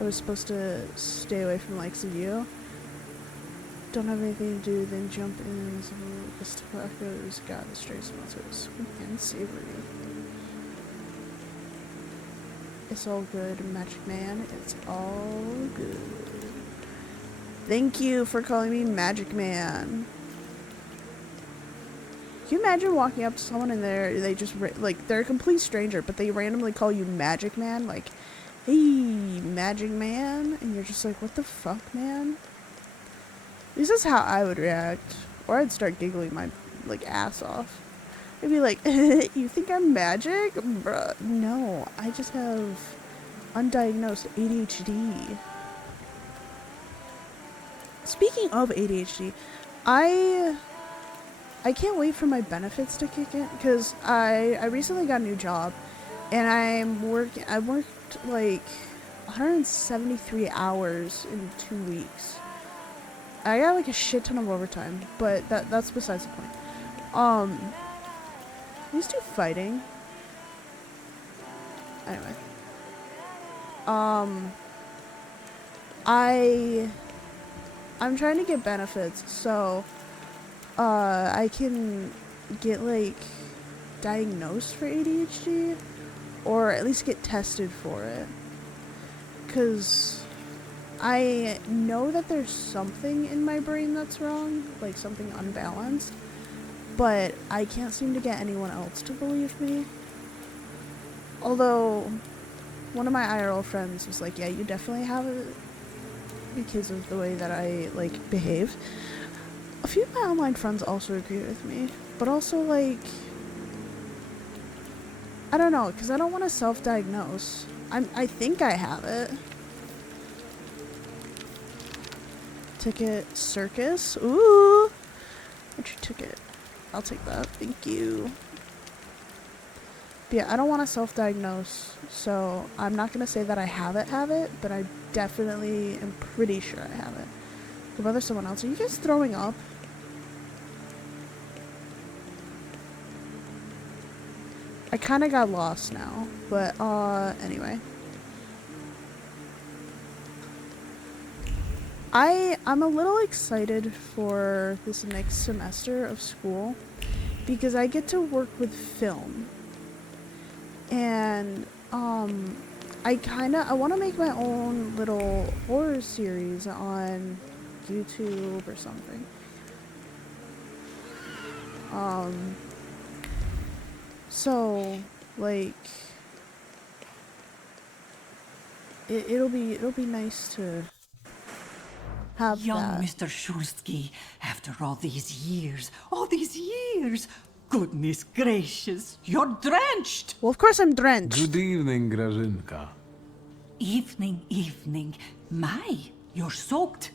I was supposed to stay away from the likes of you. Don't have anything to do, then jump in. This tobacco's got the straight smells so sweet and savory. It's all good, Magic Man. It's all good. Thank you for calling me Magic Man. Can you imagine walking up to someone and they just, like, they're a complete stranger, but they randomly call you Magic Man? Like, hey, Magic Man? And you're just like, what the fuck, man? This is how I would react. Or I'd start giggling my, like, ass off. I'd be like, you think I'm magic? Bruh, no, I just have undiagnosed ADHD. Speaking of ADHD, I can't wait for my benefits to kick in because I recently got a new job and I worked like 173 hours in 2 weeks. I got like a shit ton of overtime, but that's besides the point. These two fighting. Anyway. I'm trying to get benefits, so I can get like diagnosed for ADHD or at least get tested for it. 'Cause I know that there's something in my brain that's wrong, like something unbalanced, but I can't seem to get anyone else to believe me. Although one of my IRL friends was like, yeah, you definitely have it because of the way that I like behave. A few of my online friends also agree with me, but also like, I don't know, because I don't want to self-diagnose. I think I have it. Ticket circus. Ooh. What's your ticket? I'll take that. Thank you. But yeah, I don't want to self-diagnose, so I'm not going to say that I have it, but I definitely am pretty sure I have it. But whether someone else, are you guys throwing up? I kind of got lost now, but anyway. I'm a little excited for this next semester of school because I get to work with film. And I want to make my own little horror series on YouTube or something. So like it'll be nice to have Young that. Mr. Shulsky, after all these years, goodness gracious, you're drenched! Well, of course I'm drenched. Good evening, Grażynka. Evening. My, you're soaked.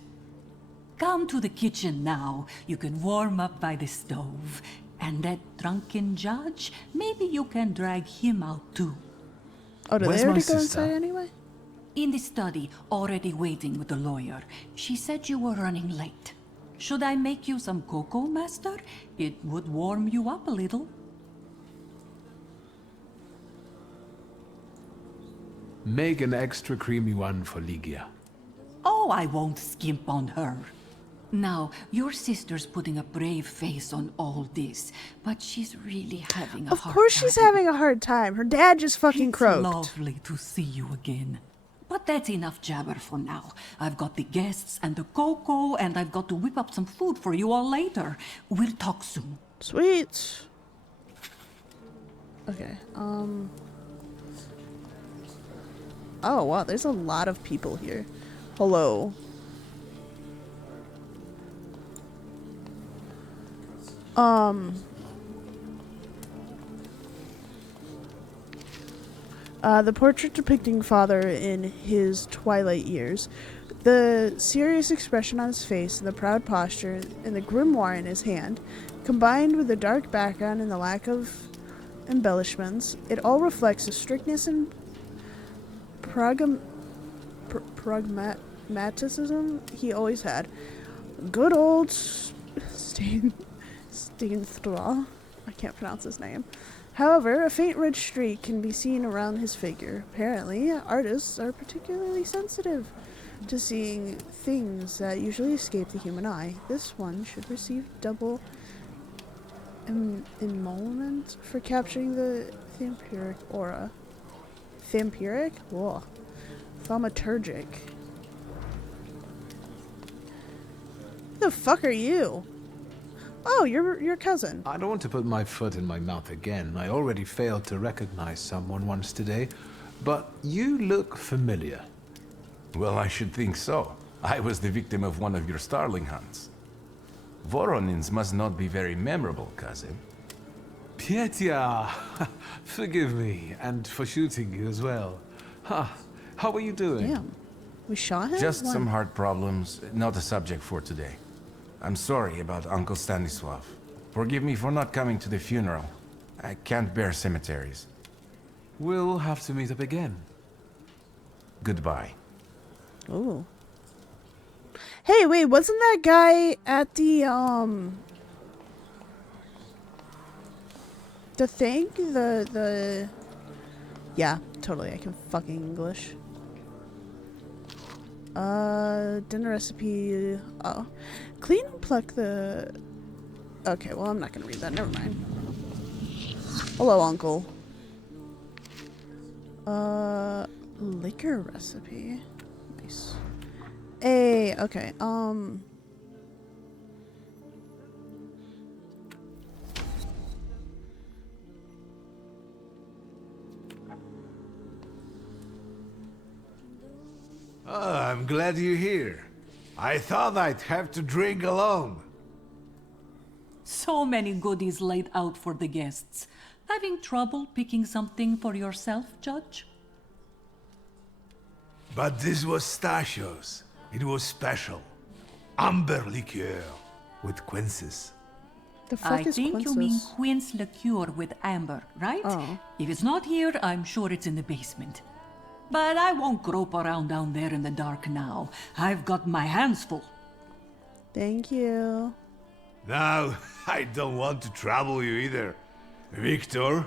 Come to the kitchen now. You can warm up by the stove. And that drunken judge, maybe you can drag him out too. Oh, did they already go inside anyway? In the study, already waiting with the lawyer. She said you were running late. Should I make you some cocoa, master? It would warm you up a little. Make an extra creamy one for Ligia. Oh, I won't skimp on her. Now, your sister's putting a brave face on all this, but she's really having a hard time. Of course she's having a hard time. Her dad just fucking croaked. It's lovely to see you again. But that's enough jabber for now. I've got the guests and the cocoa, and I've got to whip up some food for you all later. We'll talk soon. Sweet. Okay, oh, wow, there's a lot of people here. Hello. The portrait depicting father in his twilight years. The serious expression on his face and the proud posture and the grimoire in his hand, combined with the dark background and the lack of embellishments, it all reflects the strictness and pragmatism he always had. Good old Steinstraw. I can't pronounce his name. However, a faint red streak can be seen around his figure. Apparently, artists are particularly sensitive to seeing things that usually escape the human eye. This one should receive double emolument for capturing the Thaumaturge aura. Vampiric? Whoa. Thaumaturgic. Who the fuck are you? Oh, you're your cousin. I don't want to put my foot in my mouth again. I already failed to recognize someone once today, but you look familiar. Well, I should think so. I was the victim of one of your starling hunts. Voronins must not be very memorable, cousin. Pietia! Forgive me, and for shooting you as well. Ha! How are you doing? Damn. We shot him? Just Why? some heart problems, not a subject for today. I'm sorry about Uncle Stanislav. Forgive me for not coming to the funeral. I can't bear cemeteries. We'll have to meet up again. Goodbye. Oh. Hey, wait, wasn't that guy at the thing? The... Yeah, totally, I can fucking English. Dinner recipe... Oh. Clean and pluck the... Okay, well, I'm not gonna read that, never mind. Hello, uncle. Liquor recipe. Nice. Hey, okay, Oh, I'm glad you're here. I thought I'd have to drink alone. So many goodies laid out for the guests. Having trouble picking something for yourself, Judge? But this was Stashio's. It was special. Amber liqueur with quinces. The fuck I is think you mean quinces? quince liqueur with amber, right? Oh. If it's not here, I'm sure it's in the basement. But I won't grope around down there in the dark now. I've got my hands full. Thank you. Now, I don't want to trouble you either. Victor,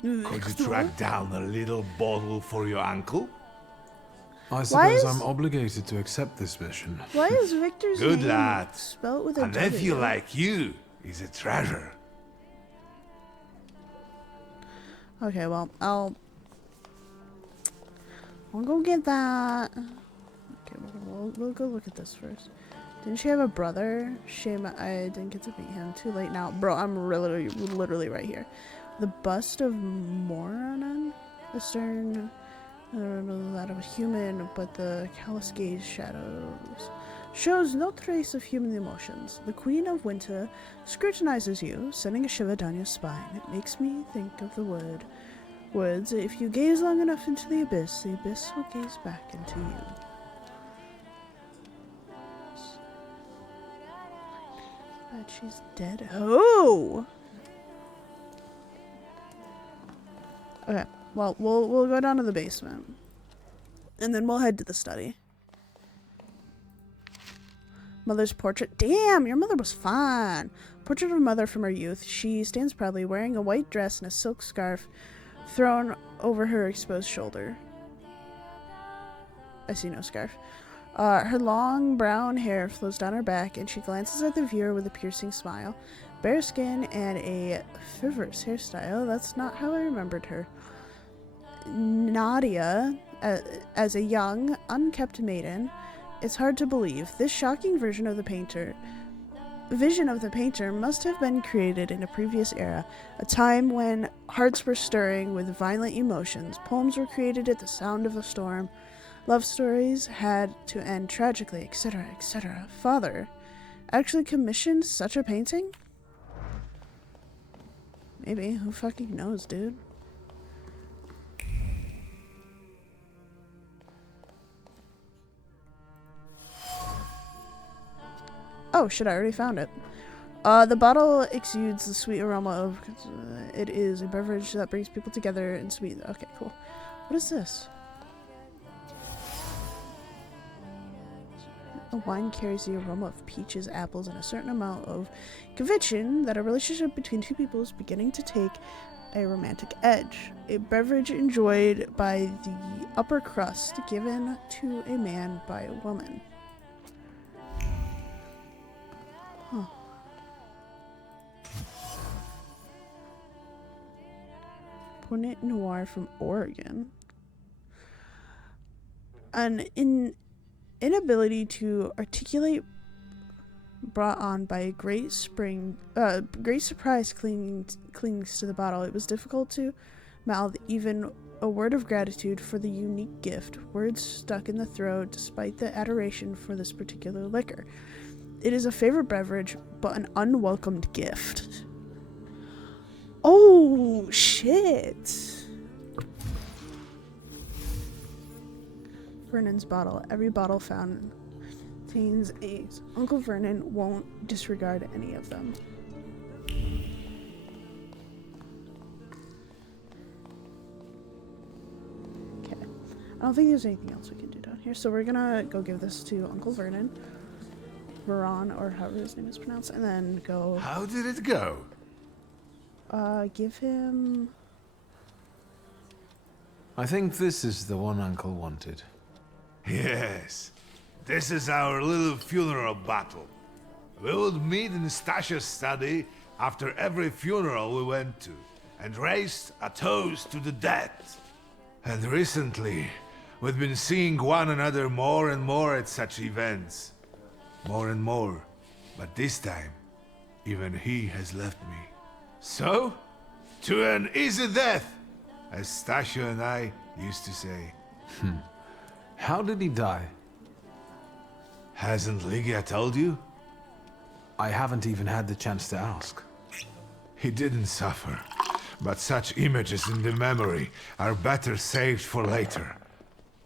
could you track down a little bottle for your uncle? I Why suppose is- I'm obligated to accept this mission. Why is Victor's Good name lad. spelled with a A nephew W? like you is a treasure. Okay, well, I'll go get that. Okay, we'll go look at this first. Didn't she have a brother? Shame I didn't get to meet him. Too late now. Bro, I'm literally right here. The bust of Moranan? The stern, that of a human, but the callous gaze shadows. Shows no trace of human emotions. The Queen of Winter scrutinizes you, sending a shiver down your spine. It makes me think of the words, if you gaze long enough into the abyss will gaze back into you. But she's dead. Oh! Okay, well, we'll go down to the basement. And then we'll head to the study. Mother's portrait. Damn, your mother was fine. Portrait of mother from her youth. She stands proudly wearing a white dress and a silk scarf thrown over her exposed shoulder. I see no scarf. Her long brown hair flows down her back, and she glances at the viewer with a piercing smile. Bare skin and a frivolous hairstyle. That's not how I remembered her. Nadia, as a young, unkept maiden, it's hard to believe. This shocking vision of the painter must have been created in a previous era, a time when hearts were stirring with violent emotions, poems were created at the sound of a storm, love stories had to end tragically, etc., etc. Father actually commissioned such a painting? Maybe. Who fucking knows, dude? Oh shit, I already found it. The bottle exudes the sweet aroma of... it is a beverage that brings people together in sweet... Okay, cool. What is this? The wine carries the aroma of peaches, apples, and a certain amount of conviction that a relationship between two people is beginning to take a romantic edge. A beverage enjoyed by the upper crust, given to a man by a woman. Huh. Pinot Noir from Oregon. An inability to articulate brought on by a great surprise clings to the bottle. It was difficult to mouth even a word of gratitude for the unique gift. Words stuck in the throat despite the adoration for this particular liquor. It is a favorite beverage, but an unwelcomed gift. Oh, shit. Vernon's bottle. Every bottle found contains eggs. Uncle Vernon won't disregard any of them. Okay. I don't think there's anything else we can do down here, so we're gonna go give this to Uncle Vernon. Veron, or however his name is pronounced, and then go... How did it go? Give him... I think this is the one Uncle wanted. Yes. This is our little funeral bottle. We would meet in Stasha's study after every funeral we went to, and raised a toast to the dead. And recently, we've been seeing one another more and more at such events. More and more. But this time, even he has left me. So, to an easy death, as Stasha and I used to say. How did he die? Hasn't Lygia told you? I haven't even had the chance to ask. He didn't suffer, but such images in the memory are better saved for later.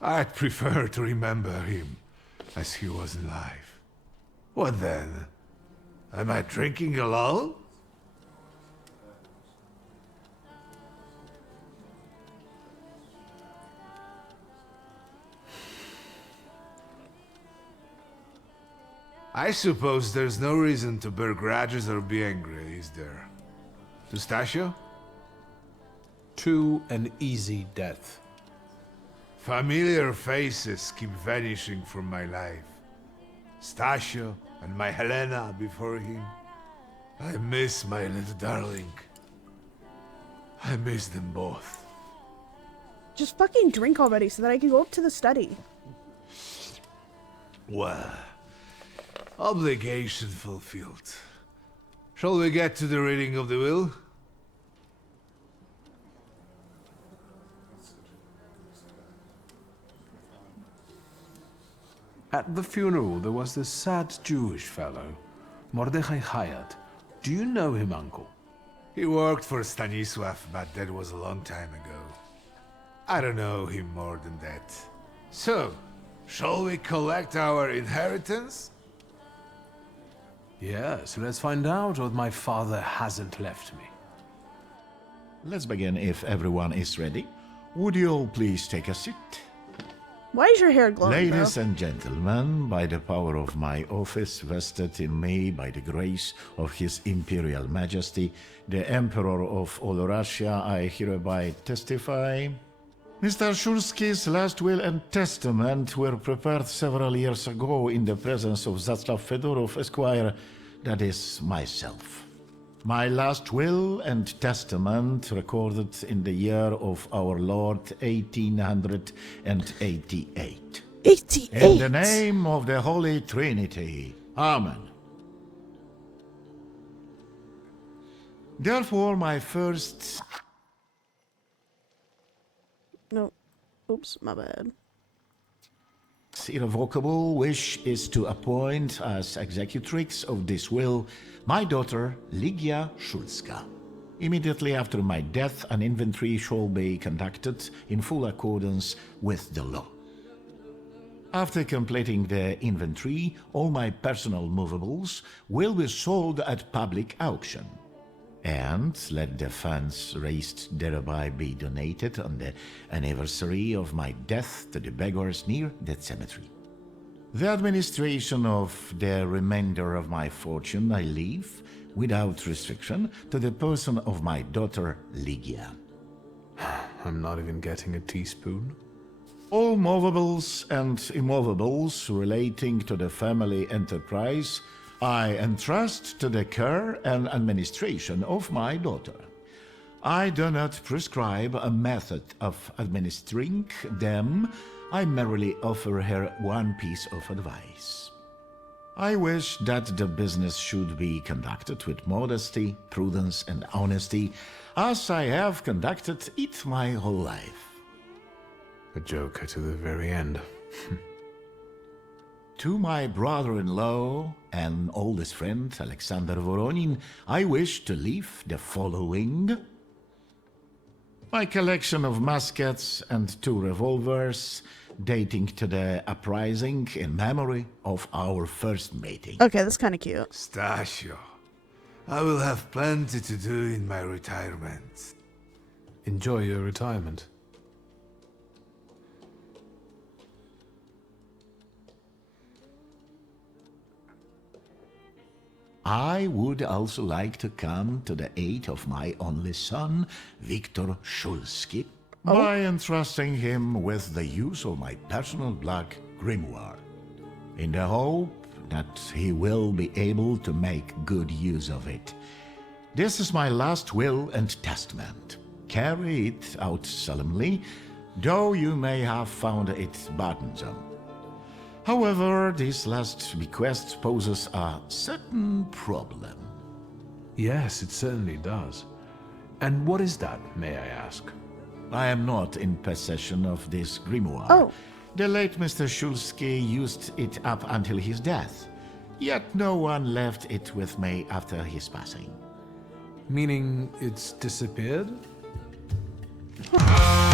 I'd prefer to remember him as he was alive. What then? Am I drinking alone? I suppose there's no reason to bear grudges or be angry, is there? Pistachio? To an easy death. Familiar faces keep vanishing from my life. Stasio and my Helena before him. I miss my little darling. I miss them both. Just fucking drink already so that I can go up to the study. Well, obligation fulfilled. Shall we get to the reading of the will? At the funeral, there was this sad Jewish fellow, Mordechai Hayat. Do you know him, Uncle? He worked for Stanisław, but that was a long time ago. I don't know him more than that. So, shall we collect our inheritance? Yes, let's find out what my father hasn't left me. Let's begin if everyone is ready. Would you all please take a seat? Why is your hair glowing, Ladies bro? and gentlemen, by the power of my office vested in me by the grace of His Imperial Majesty, the Emperor of all Russia, I hereby testify. Mr. Shulski's last will and testament were prepared several years ago in the presence of Zaslav Fedorov, Esquire, that is, myself. My last will and testament recorded in the year of our Lord 1888. 88! In the name of the Holy Trinity. Amen. Therefore, my first... No. Oops, my bad. irrevocable wish is to appoint as executrix of this will my daughter Lygia Szulska. Immediately after my death, an inventory shall be conducted in full accordance with the law. After completing the inventory, all my personal movables will be sold at public auction. And let the funds raised thereby be donated on the anniversary of my death to the beggars near that cemetery. The administration of the remainder of my fortune I leave, without restriction, to the person of my daughter Lygia. I'm not even getting a teaspoon. All movables and immovables relating to the family enterprise I entrust to the care and administration of my daughter. I do not prescribe a method of administering them. I merely offer her one piece of advice. I wish that the business should be conducted with modesty, prudence, and honesty, as I have conducted it my whole life. A joker to the very end. To my brother-in-law and oldest friend, Alexander Voronin, I wish to leave the following. My collection of muskets and 2 revolvers, dating to the uprising in memory of our first meeting. Okay, that's kind of cute. Stasio, I will have plenty to do in my retirement. Enjoy your retirement. I would also like to come to the aid of my only son, Viktor Shulski, by entrusting him with the use of my personal black grimoire, in the hope that he will be able to make good use of it. This is my last will and testament. Carry it out solemnly, though you may have found it burdensome. However, this last bequest poses a certain problem. Yes, it certainly does. And what is that, may I ask? I am not in possession of this grimoire. Oh. The late Mr. Shulski used it up until his death, yet no one left it with me after his passing. Meaning it's disappeared? Huh.